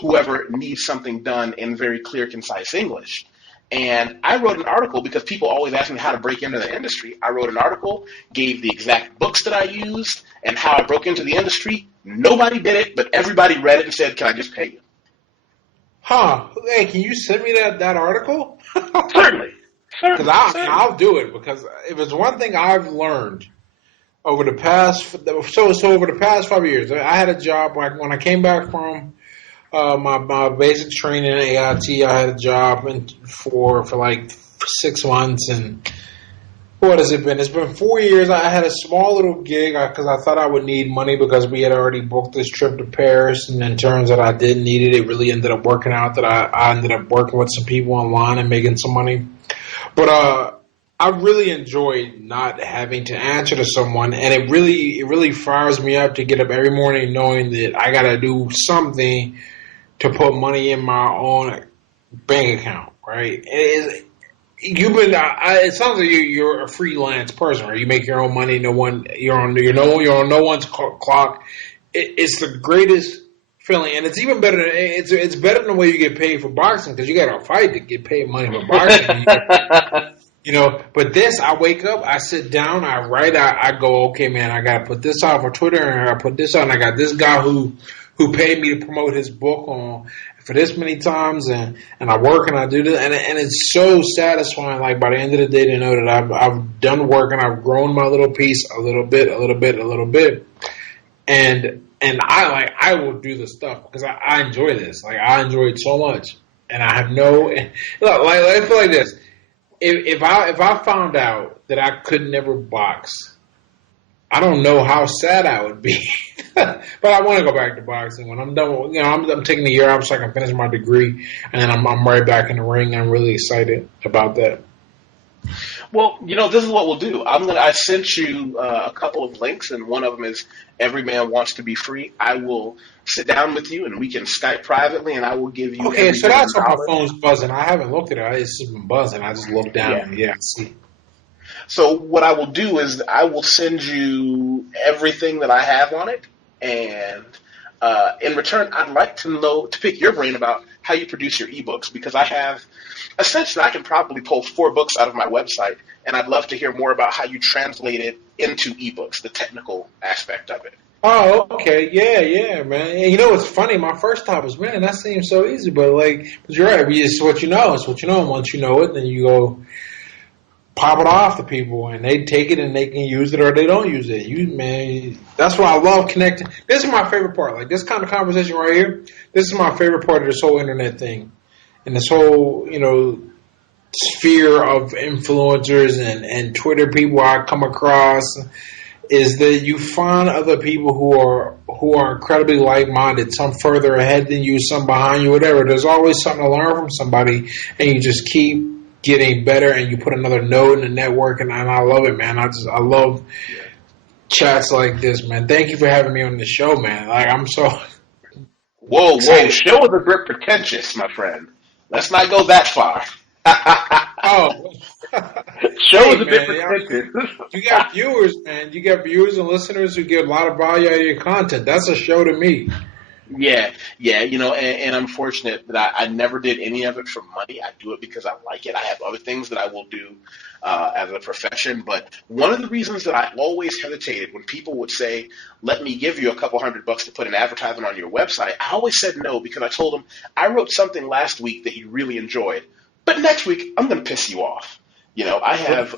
whoever needs something done in very clear, concise English. And I wrote an article because people always ask me how to break into the industry. I wrote an article, gave the exact books that I used, and how I broke into the industry. Nobody did it, but everybody read it and said, "Can I just pay you?" Huh? Hey, can you send me that article? Certainly. Because I'll do it. Because if it's one thing I've learned over the past over the past 5 years, I had a job when I came back from my basic training in AIT. I had a job for like 6 months, and what has it been? It's been 4 years. I had a small little gig because I thought I would need money because we had already booked this trip to Paris, and in turns that I didn't need it. It really ended up working out that I ended up working with some people online and making some money. But I really enjoyed not having to answer to someone, and it really fires me up to get up every morning knowing that I got to do something to put money in my own bank account, right? It sounds like you're a freelance person, right? You make your own money. You're on no one's clock. It's the greatest feeling, and it's even better. It's better than the way you get paid for boxing because you got to fight to get paid money for boxing. But this, I wake up, I sit down, I write, I go, okay, man, I got to put this out for Twitter, and I put this on. I got this guy who paid me to promote his book for this many times, and I work and I do this, and it's so satisfying. Like by the end of the day, to know that I've done work and I've grown my little piece a little bit, and I will do the stuff because I enjoy this. Like I enjoy it so much, and I have look. I feel like this. If I found out that I could never box, I don't know how sad I would be. But I want to go back to boxing when I'm done. I'm taking a year off so I can finish my degree, and then I'm right back in the ring. I'm really excited about that. Well, this is what we'll do. I sent you a couple of links, and one of them is Every Man Wants to Be Free. I will sit down with you, and we can Skype privately, and I will give you. Okay, so that's why my phone's buzzing. I haven't looked at it. It's just been buzzing. I just looked down. Yeah, see. So what I will do is I will send you everything that I have on it, and in return, I'd like to pick your brain about how you produce your ebooks, because I have. Essentially, I can probably pull 4 books out of my website, and I'd love to hear more about how you translate it into ebooks, the technical aspect of it. Oh, okay. Yeah, man. And what's funny? My first thought was, man, that seems so easy, but you're right. It's what you know. It's what you know. And once you know it, then you go pop it off to people, and they take it and they can use it or they don't use it. Man, that's why I love connecting. This is my favorite part. Like this kind of conversation right here. This is my favorite part of this whole internet thing. And this whole, sphere of influencers and Twitter people I come across is that you find other people who are incredibly like-minded, some further ahead than you, some behind you, whatever. There's always something to learn from somebody, and you just keep getting better, and you put another node in the network, and I love it, man. I love chats like this, man. Thank you for having me on the show, man. I'm so... Whoa, show is a bit pretentious, my friend. Let's not go that far. Oh. Show is a bit pretentious. You got viewers, man. You got viewers and listeners who get a lot of value out of your content. That's a show to me. Yeah, and I'm fortunate that I never did any of it for money. I do it because I like it. I have other things that I will do as a profession, but one of the reasons that I always hesitated when people would say, let me give you a couple $100 to put an advertisement on your website, I always said no, because I told them, I wrote something last week that you really enjoyed, but next week I'm going to piss you off. I have,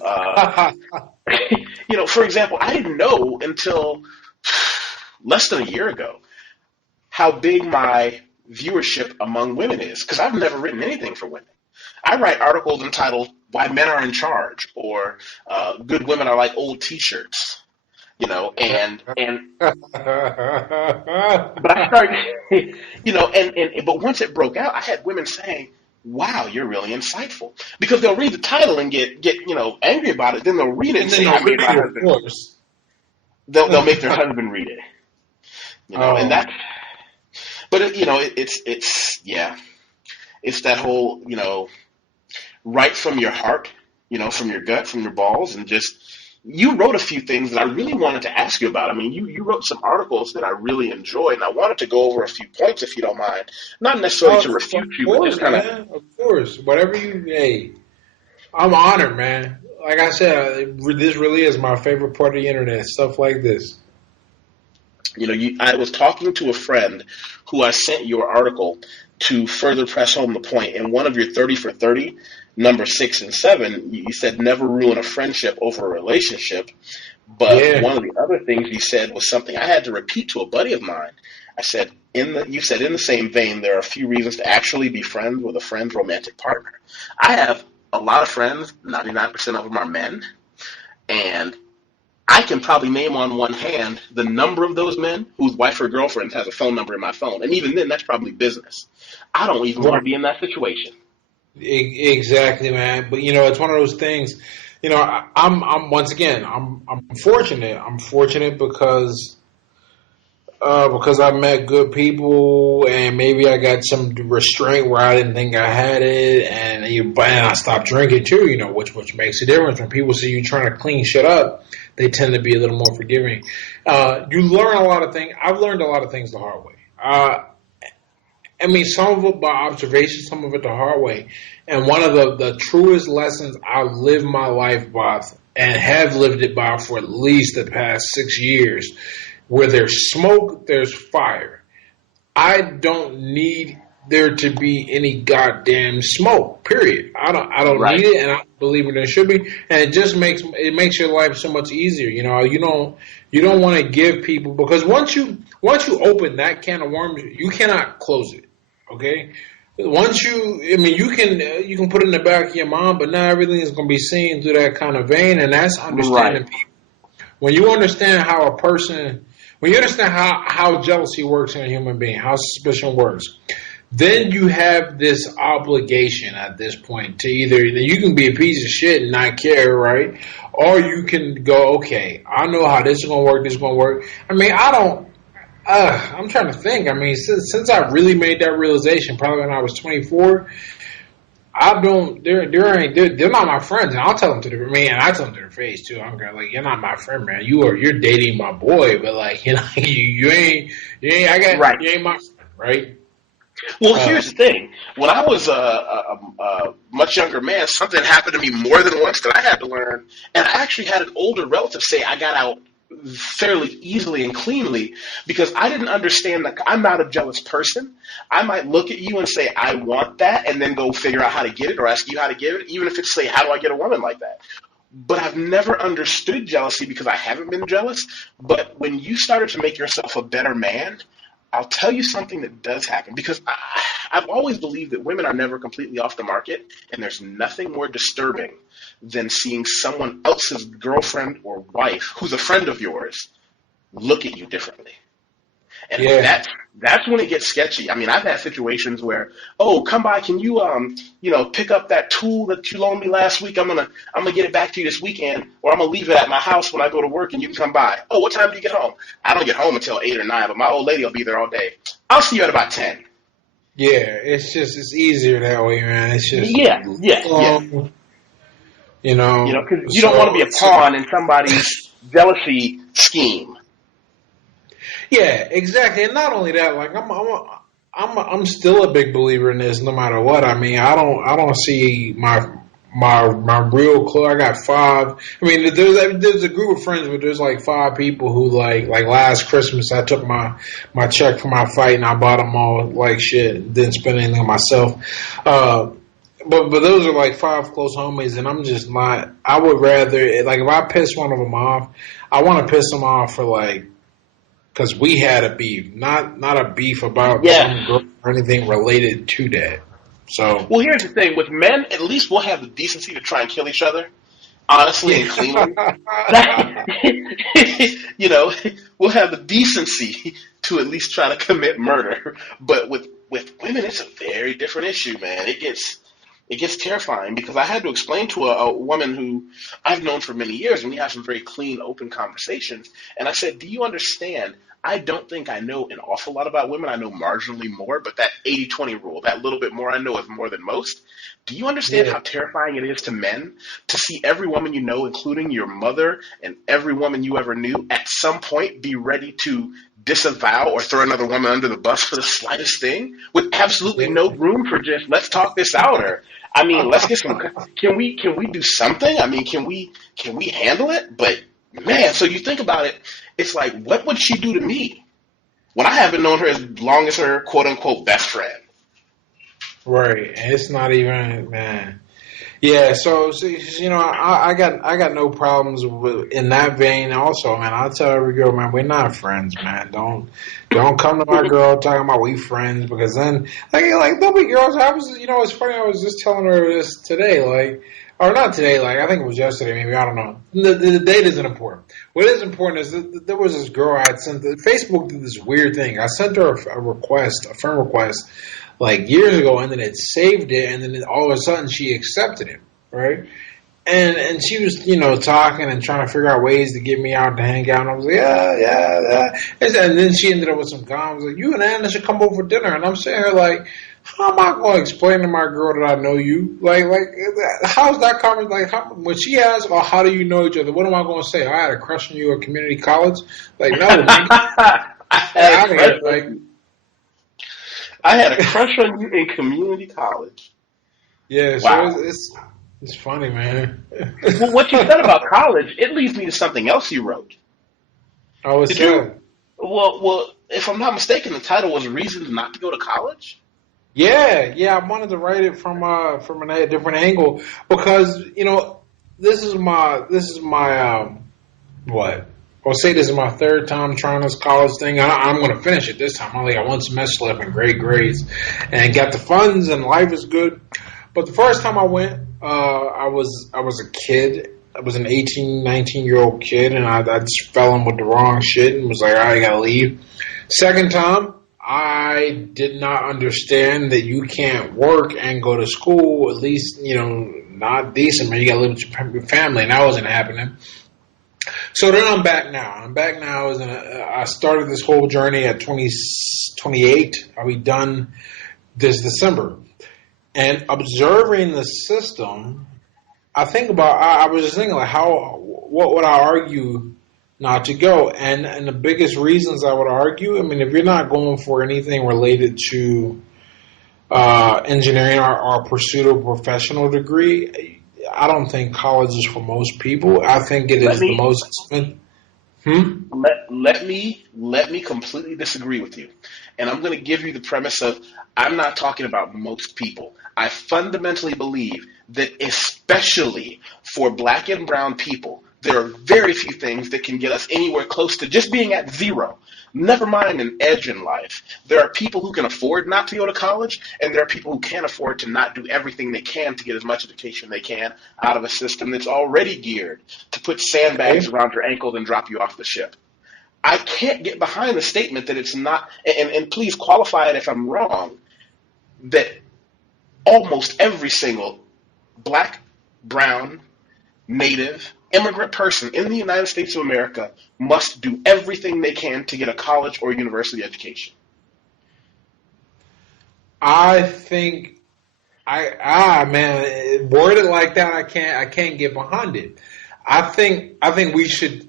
for example, I didn't know until less than a year ago how big my viewership among women is, because I've never written anything for women. I write articles entitled "Why Men Are in Charge" or "Good Women Are Like Old T-Shirts," and but I started, but once it broke out, I had women saying, "Wow, you're really insightful," because they'll read the title and get angry about it, then they'll read it and say, "I made my husband." They'll make their husband read it, and that. But it's that whole, right from your heart, from your gut, from your balls, and just you wrote a few things that I really wanted to ask you about. I mean, you wrote some articles that I really enjoyed, and I wanted to go over a few points if you don't mind. Not necessarily to refute Of you, but course, just kind of, man. Of course. Whatever you, hey, I'm honored, man. Like I said, this really is my favorite part of the internet, stuff like this. I was talking to a friend who I sent your article to further press home the point. In one of your 30 for 30, number 6 and 7, you said never ruin a friendship over a relationship. But Yeah. one of the other things you said was something I had to repeat to a buddy of mine. I said, you said in the same vein, there are a few reasons to actually be friends with a friend's romantic partner. I have a lot of friends, 99% of them are men, and I can probably name on one hand the number of those men whose wife or girlfriend has a phone number in my phone. And even then, that's probably business. I don't even want to be in that situation. Exactly, man. But it's one of those things. I'm once again, I'm fortunate. I'm fortunate because I met good people, and maybe I got some restraint where I didn't think I had it, and I stopped drinking too. Which makes a difference. When people see you trying to clean shit up, they tend to be a little more forgiving. You learn a lot of things. I've learned a lot of things the hard way. Some of it by observation, some of it the hard way. And one of the truest lessons I live my life by, and have lived it by for at least the past 6 years, where there's smoke, there's fire. I don't need there to be any goddamn smoke. Period. I don't Right. need it, and I believe there should be. And it just makes your life so much easier. You don't want to give people, because once you open that can of worms, you cannot close it. Okay. Once you can put it in the back of your mind, but not everything is going to be seen through that kind of vein, and that's understanding Right. people. When you understand when you understand how jealousy works in a human being, how suspicion works, then you have this obligation at this point to either you can be a piece of shit and not care, right? Or you can go, okay, I know how this is going to work, this is going to work. I'm trying to think. Since I really made that realization, probably when I was 24, they're not my friends, and I'll tell them to I tell them to their face too. I'm going, like, you're not my friend, man. You're dating my boy, but like, you ain't Right. you ain't my friend, right? Well, here's the thing. When I was a much younger man, something happened to me more than once that I had to learn. And I actually had an older relative say I got out fairly easily and cleanly because I didn't understand that I'm not a jealous person. I might look at you and say, I want that, and then go figure out how to get it or ask you how to get it, even if it's say, how do I get a woman like that? But I've never understood jealousy because I haven't been jealous. But when you started to make yourself a better man, I'll tell you something that does happen, because I've always believed that women are never completely off the market, and there's nothing more disturbing than seeing someone else's girlfriend or wife, who's a friend of yours, look at you differently. And that's when it gets sketchy. I've had situations where, oh, come by, can you pick up that tool that you loaned me last week? I'm gonna get it back to you this weekend, or I'm gonna leave it at my house when I go to work, and you can come by. Oh, what time do you get home? I don't get home until 8 or 9, but my old lady will be there all day. I'll see you at about 10. Yeah, it's easier that way, man. It's just Yeah. because because you don't want to be a pawn in somebody's jealousy scheme. Yeah, exactly. And not only that, like I'm still a big believer in this, no matter what. I don't see my real close. I got 5. There's a group of friends, but there's like 5 people who like last Christmas I took my check for my fight and I bought them all like shit. Didn't spend anything on myself. But those are like 5 close homies, and I'm just not. I would rather, like, if I piss one of them off, I want to piss them off for like. Because we had a beef, not a beef about some girl or anything related to that. So, well, here's the thing: with men, at least we'll have the decency to try and kill each other, honestly and cleanly. We'll have the decency to at least try to commit murder. But with women, it's a very different issue, man. It gets terrifying because I had to explain to a woman who I've known for many years, and we have some very clean, open conversations. And I said, do you understand? I don't think I know an awful lot about women. I know marginally more, but that 80-20 rule, that little bit more I know is more than most. Do you understand Yeah. how terrifying it is to men to see every woman you know, including your mother and every woman you ever knew, at some point be ready to disavow or throw another woman under the bus for the slightest thing with absolutely no room for just, let's talk this out, or I mean, let's get some. Can we do something? I mean, can we handle it? But man, so you think about it, it's like, what would she do to me when I haven't known her as long as her quote unquote best friend? Right. And it's not even, man. Yeah, so I got no problems in that vein. Also, man, I tell every girl, man, we're not friends, man. Don't come to my girl talking about we friends, because then like there'll be girls. It's funny. I was just telling her this today, or not today. Like I think it was yesterday, maybe, I don't know. The date isn't important. What is important is that there was this girl I had sent. Facebook did this weird thing. I sent her a friend request, like years ago, and then it saved it, and then all of a sudden she accepted it, right? And she was, talking and trying to figure out ways to get me out to hang out. And I was like, yeah. And then she ended up with some guy. I was like, you and Anna should come over for dinner. And I'm sitting here like, how am I going to explain to my girl that I know you? Like, how's that conversation? Like, when she asks, "Oh, how do you know each other?" What am I going to say? I had a crush on you at community college. Like, no, man. I had a crush on you in community college. Yeah, Wow. so it's funny, man. Well, what you said about college, it leads me to something else you wrote. Oh, it's Did you? good. Well, if I'm not mistaken, the title was "Reasons Not to Go to College." Yeah. I wanted to write it from a different angle because this is my what. I'll say this is my third time trying this college thing. I'm going to finish it this time. I only got one semester left and great grades, and got the funds, and life is good. But the first time I went, I was a kid. I was an 18, 19-year-old kid, and I just fell in with the wrong shit and was like, all right, I got to leave. Second time, I did not understand that you can't work and go to school, at least, not decent, man. You got to live with your family, and that wasn't happening. So then I'm back now. I started this whole journey at 28. I'll be done this December. And observing the system, I was just thinking, like, what would I argue not to go? And the biggest reasons I would argue, I mean, if you're not going for anything related to engineering or pursuit of a professional degree, I don't think college is for most people. I think it is the most expensive. Let me completely disagree with you. And I'm going to give you the premise of, I'm not talking about most people. I fundamentally believe that especially for black and brown people, there are very few things that can get us anywhere close to just being at zero. Never mind an edge in life. There are people who can afford not to go to college, and there are people who can't afford to not do everything they can to get as much education they can out of a system that's already geared to put sandbags around your ankles and drop you off the ship. I can't get behind the statement that it's not, and please qualify it if I'm wrong, that almost every single black, brown, native, immigrant person in the United States of America must do everything they can to get a college or university education. I think man, worded like that, I can't get behind it. I think we should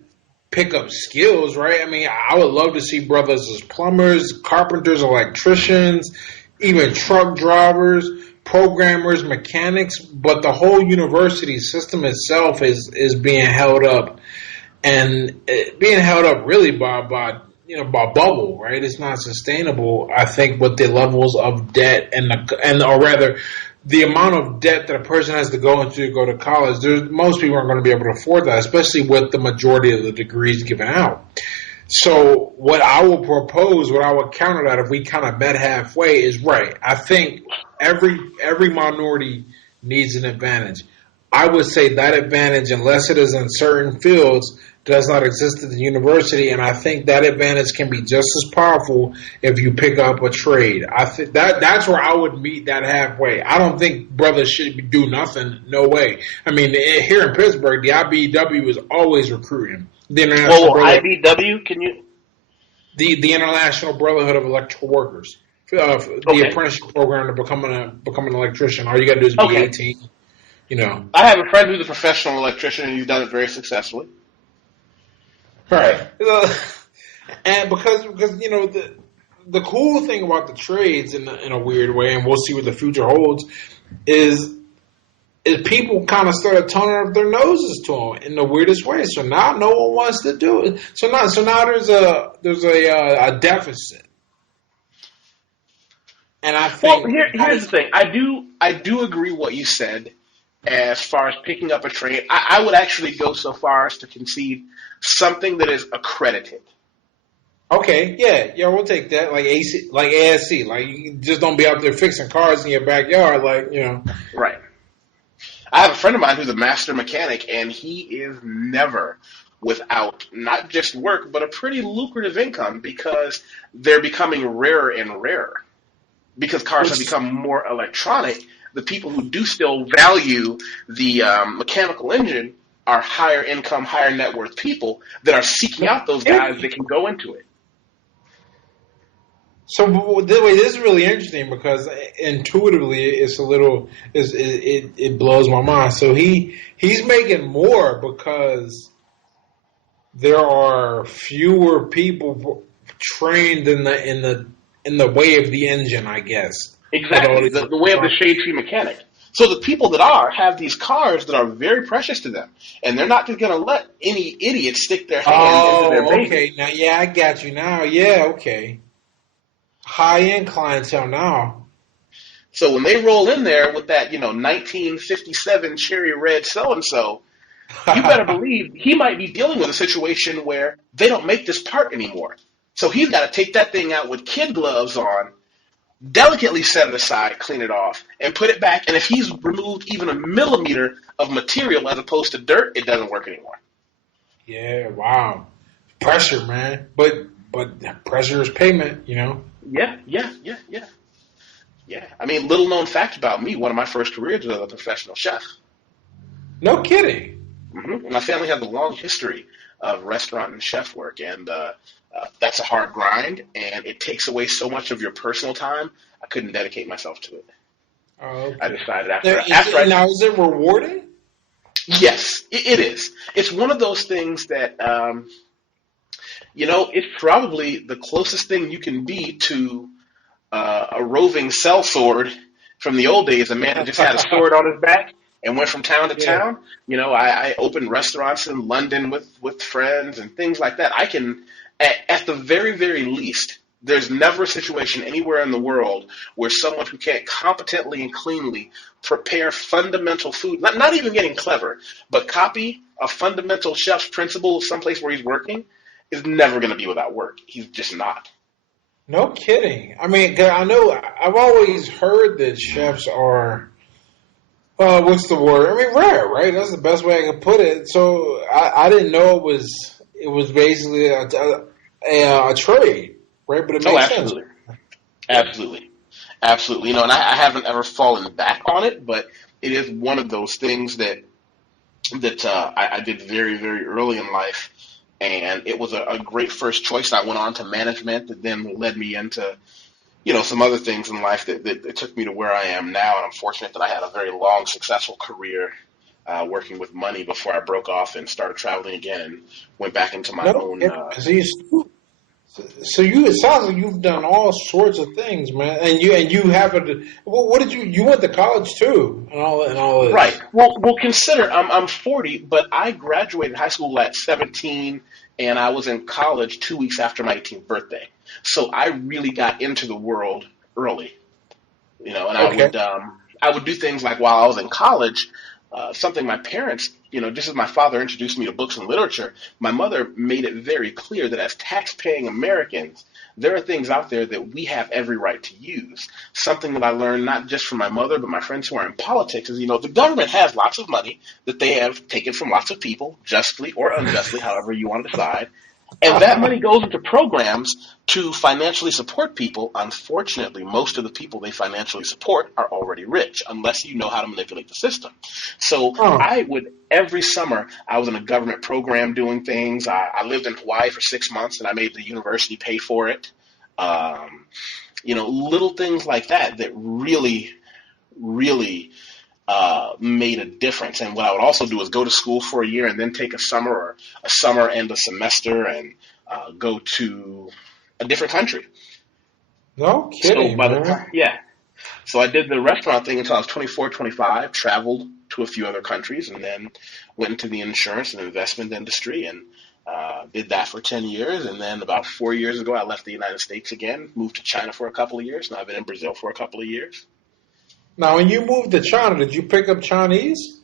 pick up skills, right? I mean, I would love to see brothers as plumbers, carpenters, electricians, even truck drivers, programmers, mechanics, but the whole university system itself is being held up, and being held up really by bubble, right? It's not sustainable, I think, with the levels of debt or rather the amount of debt that a person has to go into to go to college. Most people aren't going to be able to afford that, especially with the majority of the degrees given out. So what I will propose, what I would counter that if we kind of met halfway is, right, I think every minority needs an advantage. I would say that advantage, unless it is in certain fields, does not exist at the university, and I think that advantage can be just as powerful if you pick up a trade. I think that's where I would meet that halfway. I don't think brothers should do nothing. No way. I mean, here in Pittsburgh, the IBEW is always recruiting. The International IBW, can you? The International Brotherhood of Electrical Workers. The apprenticeship program to become an electrician. All you got to do is be 18. You know. I have a friend who's a professional electrician, and he's done it very successfully. Right. And because you know the cool thing about the trades in a weird way, and we'll see what the future holds, is people kind of started turning up their noses to them in the weirdest way. So now no one wants to do it. So now there's a deficit. And I think here's the thing. I do agree what you said as far as picking up a trade. I would actually go so far as to concede something that is accredited. Okay, yeah, we'll take that. Like AC, like ASC, like you just don't be out there fixing cars in your backyard, like you know. Right. I have a friend of mine who's a master mechanic, and he is never without not just work, but a pretty lucrative income because they're becoming rarer and rarer. Because cars have become more electronic, the people who do still value the mechanical engine are higher income, higher net worth people that are seeking out those guys that can go into it. So this is really interesting because intuitively it's a little it blows my mind. So he's making more because there are fewer people trained in the way of the engine, I guess. Exactly, the way of the shade tree mechanic. So the people that have these cars that are very precious to them, and they're not just going to let any idiot stick their hand into their baby. Okay, now yeah, I got you now. Yeah, okay. High-end clientele now. So when they roll in there with that, 1957 cherry red so-and-so, you better believe he might be dealing with a situation where they don't make this part anymore. So he's got to take that thing out with kid gloves on, delicately set it aside, clean it off, and put it back. And if he's removed even a millimeter of material as opposed to dirt, it doesn't work anymore. Yeah, wow. Pressure, man. But pressure is payment, you know? Yeah. I mean, little known fact about me, one of my first careers was as a professional chef. No kidding. Mm-hmm. My family has a long history of restaurant and chef work, and that's a hard grind, and it takes away so much of your personal time. I couldn't dedicate myself to it. Oh, okay. I decided now, is it rewarding? Yes, it is. It's one of those things that, it's probably the closest thing you can be to a roving sellsword from the old days. A man who just had a sword on his back and went from town to town. I opened restaurants in London with friends and things like that. I can, at the very, very least, there's never a situation anywhere in the world where someone who can't competently and cleanly prepare fundamental food, not even getting clever, but copy a fundamental chef's principle of someplace where he's working, is never going to be without work. He's just not. No kidding. I mean, I know I've always heard that chefs are, what's the word? I mean, rare, right? That's the best way I could put it. So I didn't know it was basically a trade, right? But it makes sense. Absolutely. And I haven't ever fallen back on it, but it is one of those things that I did very, very early in life. And it was a great first choice. I went on to management that then led me into, some other things in life that took me to where I am now. And I'm fortunate that I had a very long, successful career working with money before I broke off and started traveling again and went back into my own. So it sounds like you've done all sorts of things, man. And you haven't. What did you went to college too, and all this. Right. Well, consider I'm 40, but I graduated high school at 17, and I was in college 2 weeks after my 18th birthday. So I really got into the world early, and I would do things like while I was in college. something my parents, just as my father introduced me to books and literature, my mother made it very clear that as tax-paying Americans, there are things out there that we have every right to use. Something that I learned not just from my mother, but my friends who are in politics is, the government has lots of money that they have taken from lots of people, justly or unjustly, however you want to decide. And that money goes into programs to financially support people. Unfortunately, most of the people they financially support are already rich, unless you know how to manipulate the system. So every summer, I was in a government program doing things. I lived in Hawaii for 6 months, and I made the university pay for it. Little things like that really, really made a difference. And what I would also do is go to school for a year and then take a summer and a semester and go to a different country. No kidding, man. So I did the restaurant thing until I was 24, 25, traveled to a few other countries, and then went into the insurance and investment industry and did that for 10 years. And then about 4 years ago, I left the United States again, moved to China for a couple of years. Now I've been in Brazil for a couple of years. Now, when you moved to China, did you pick up Chinese?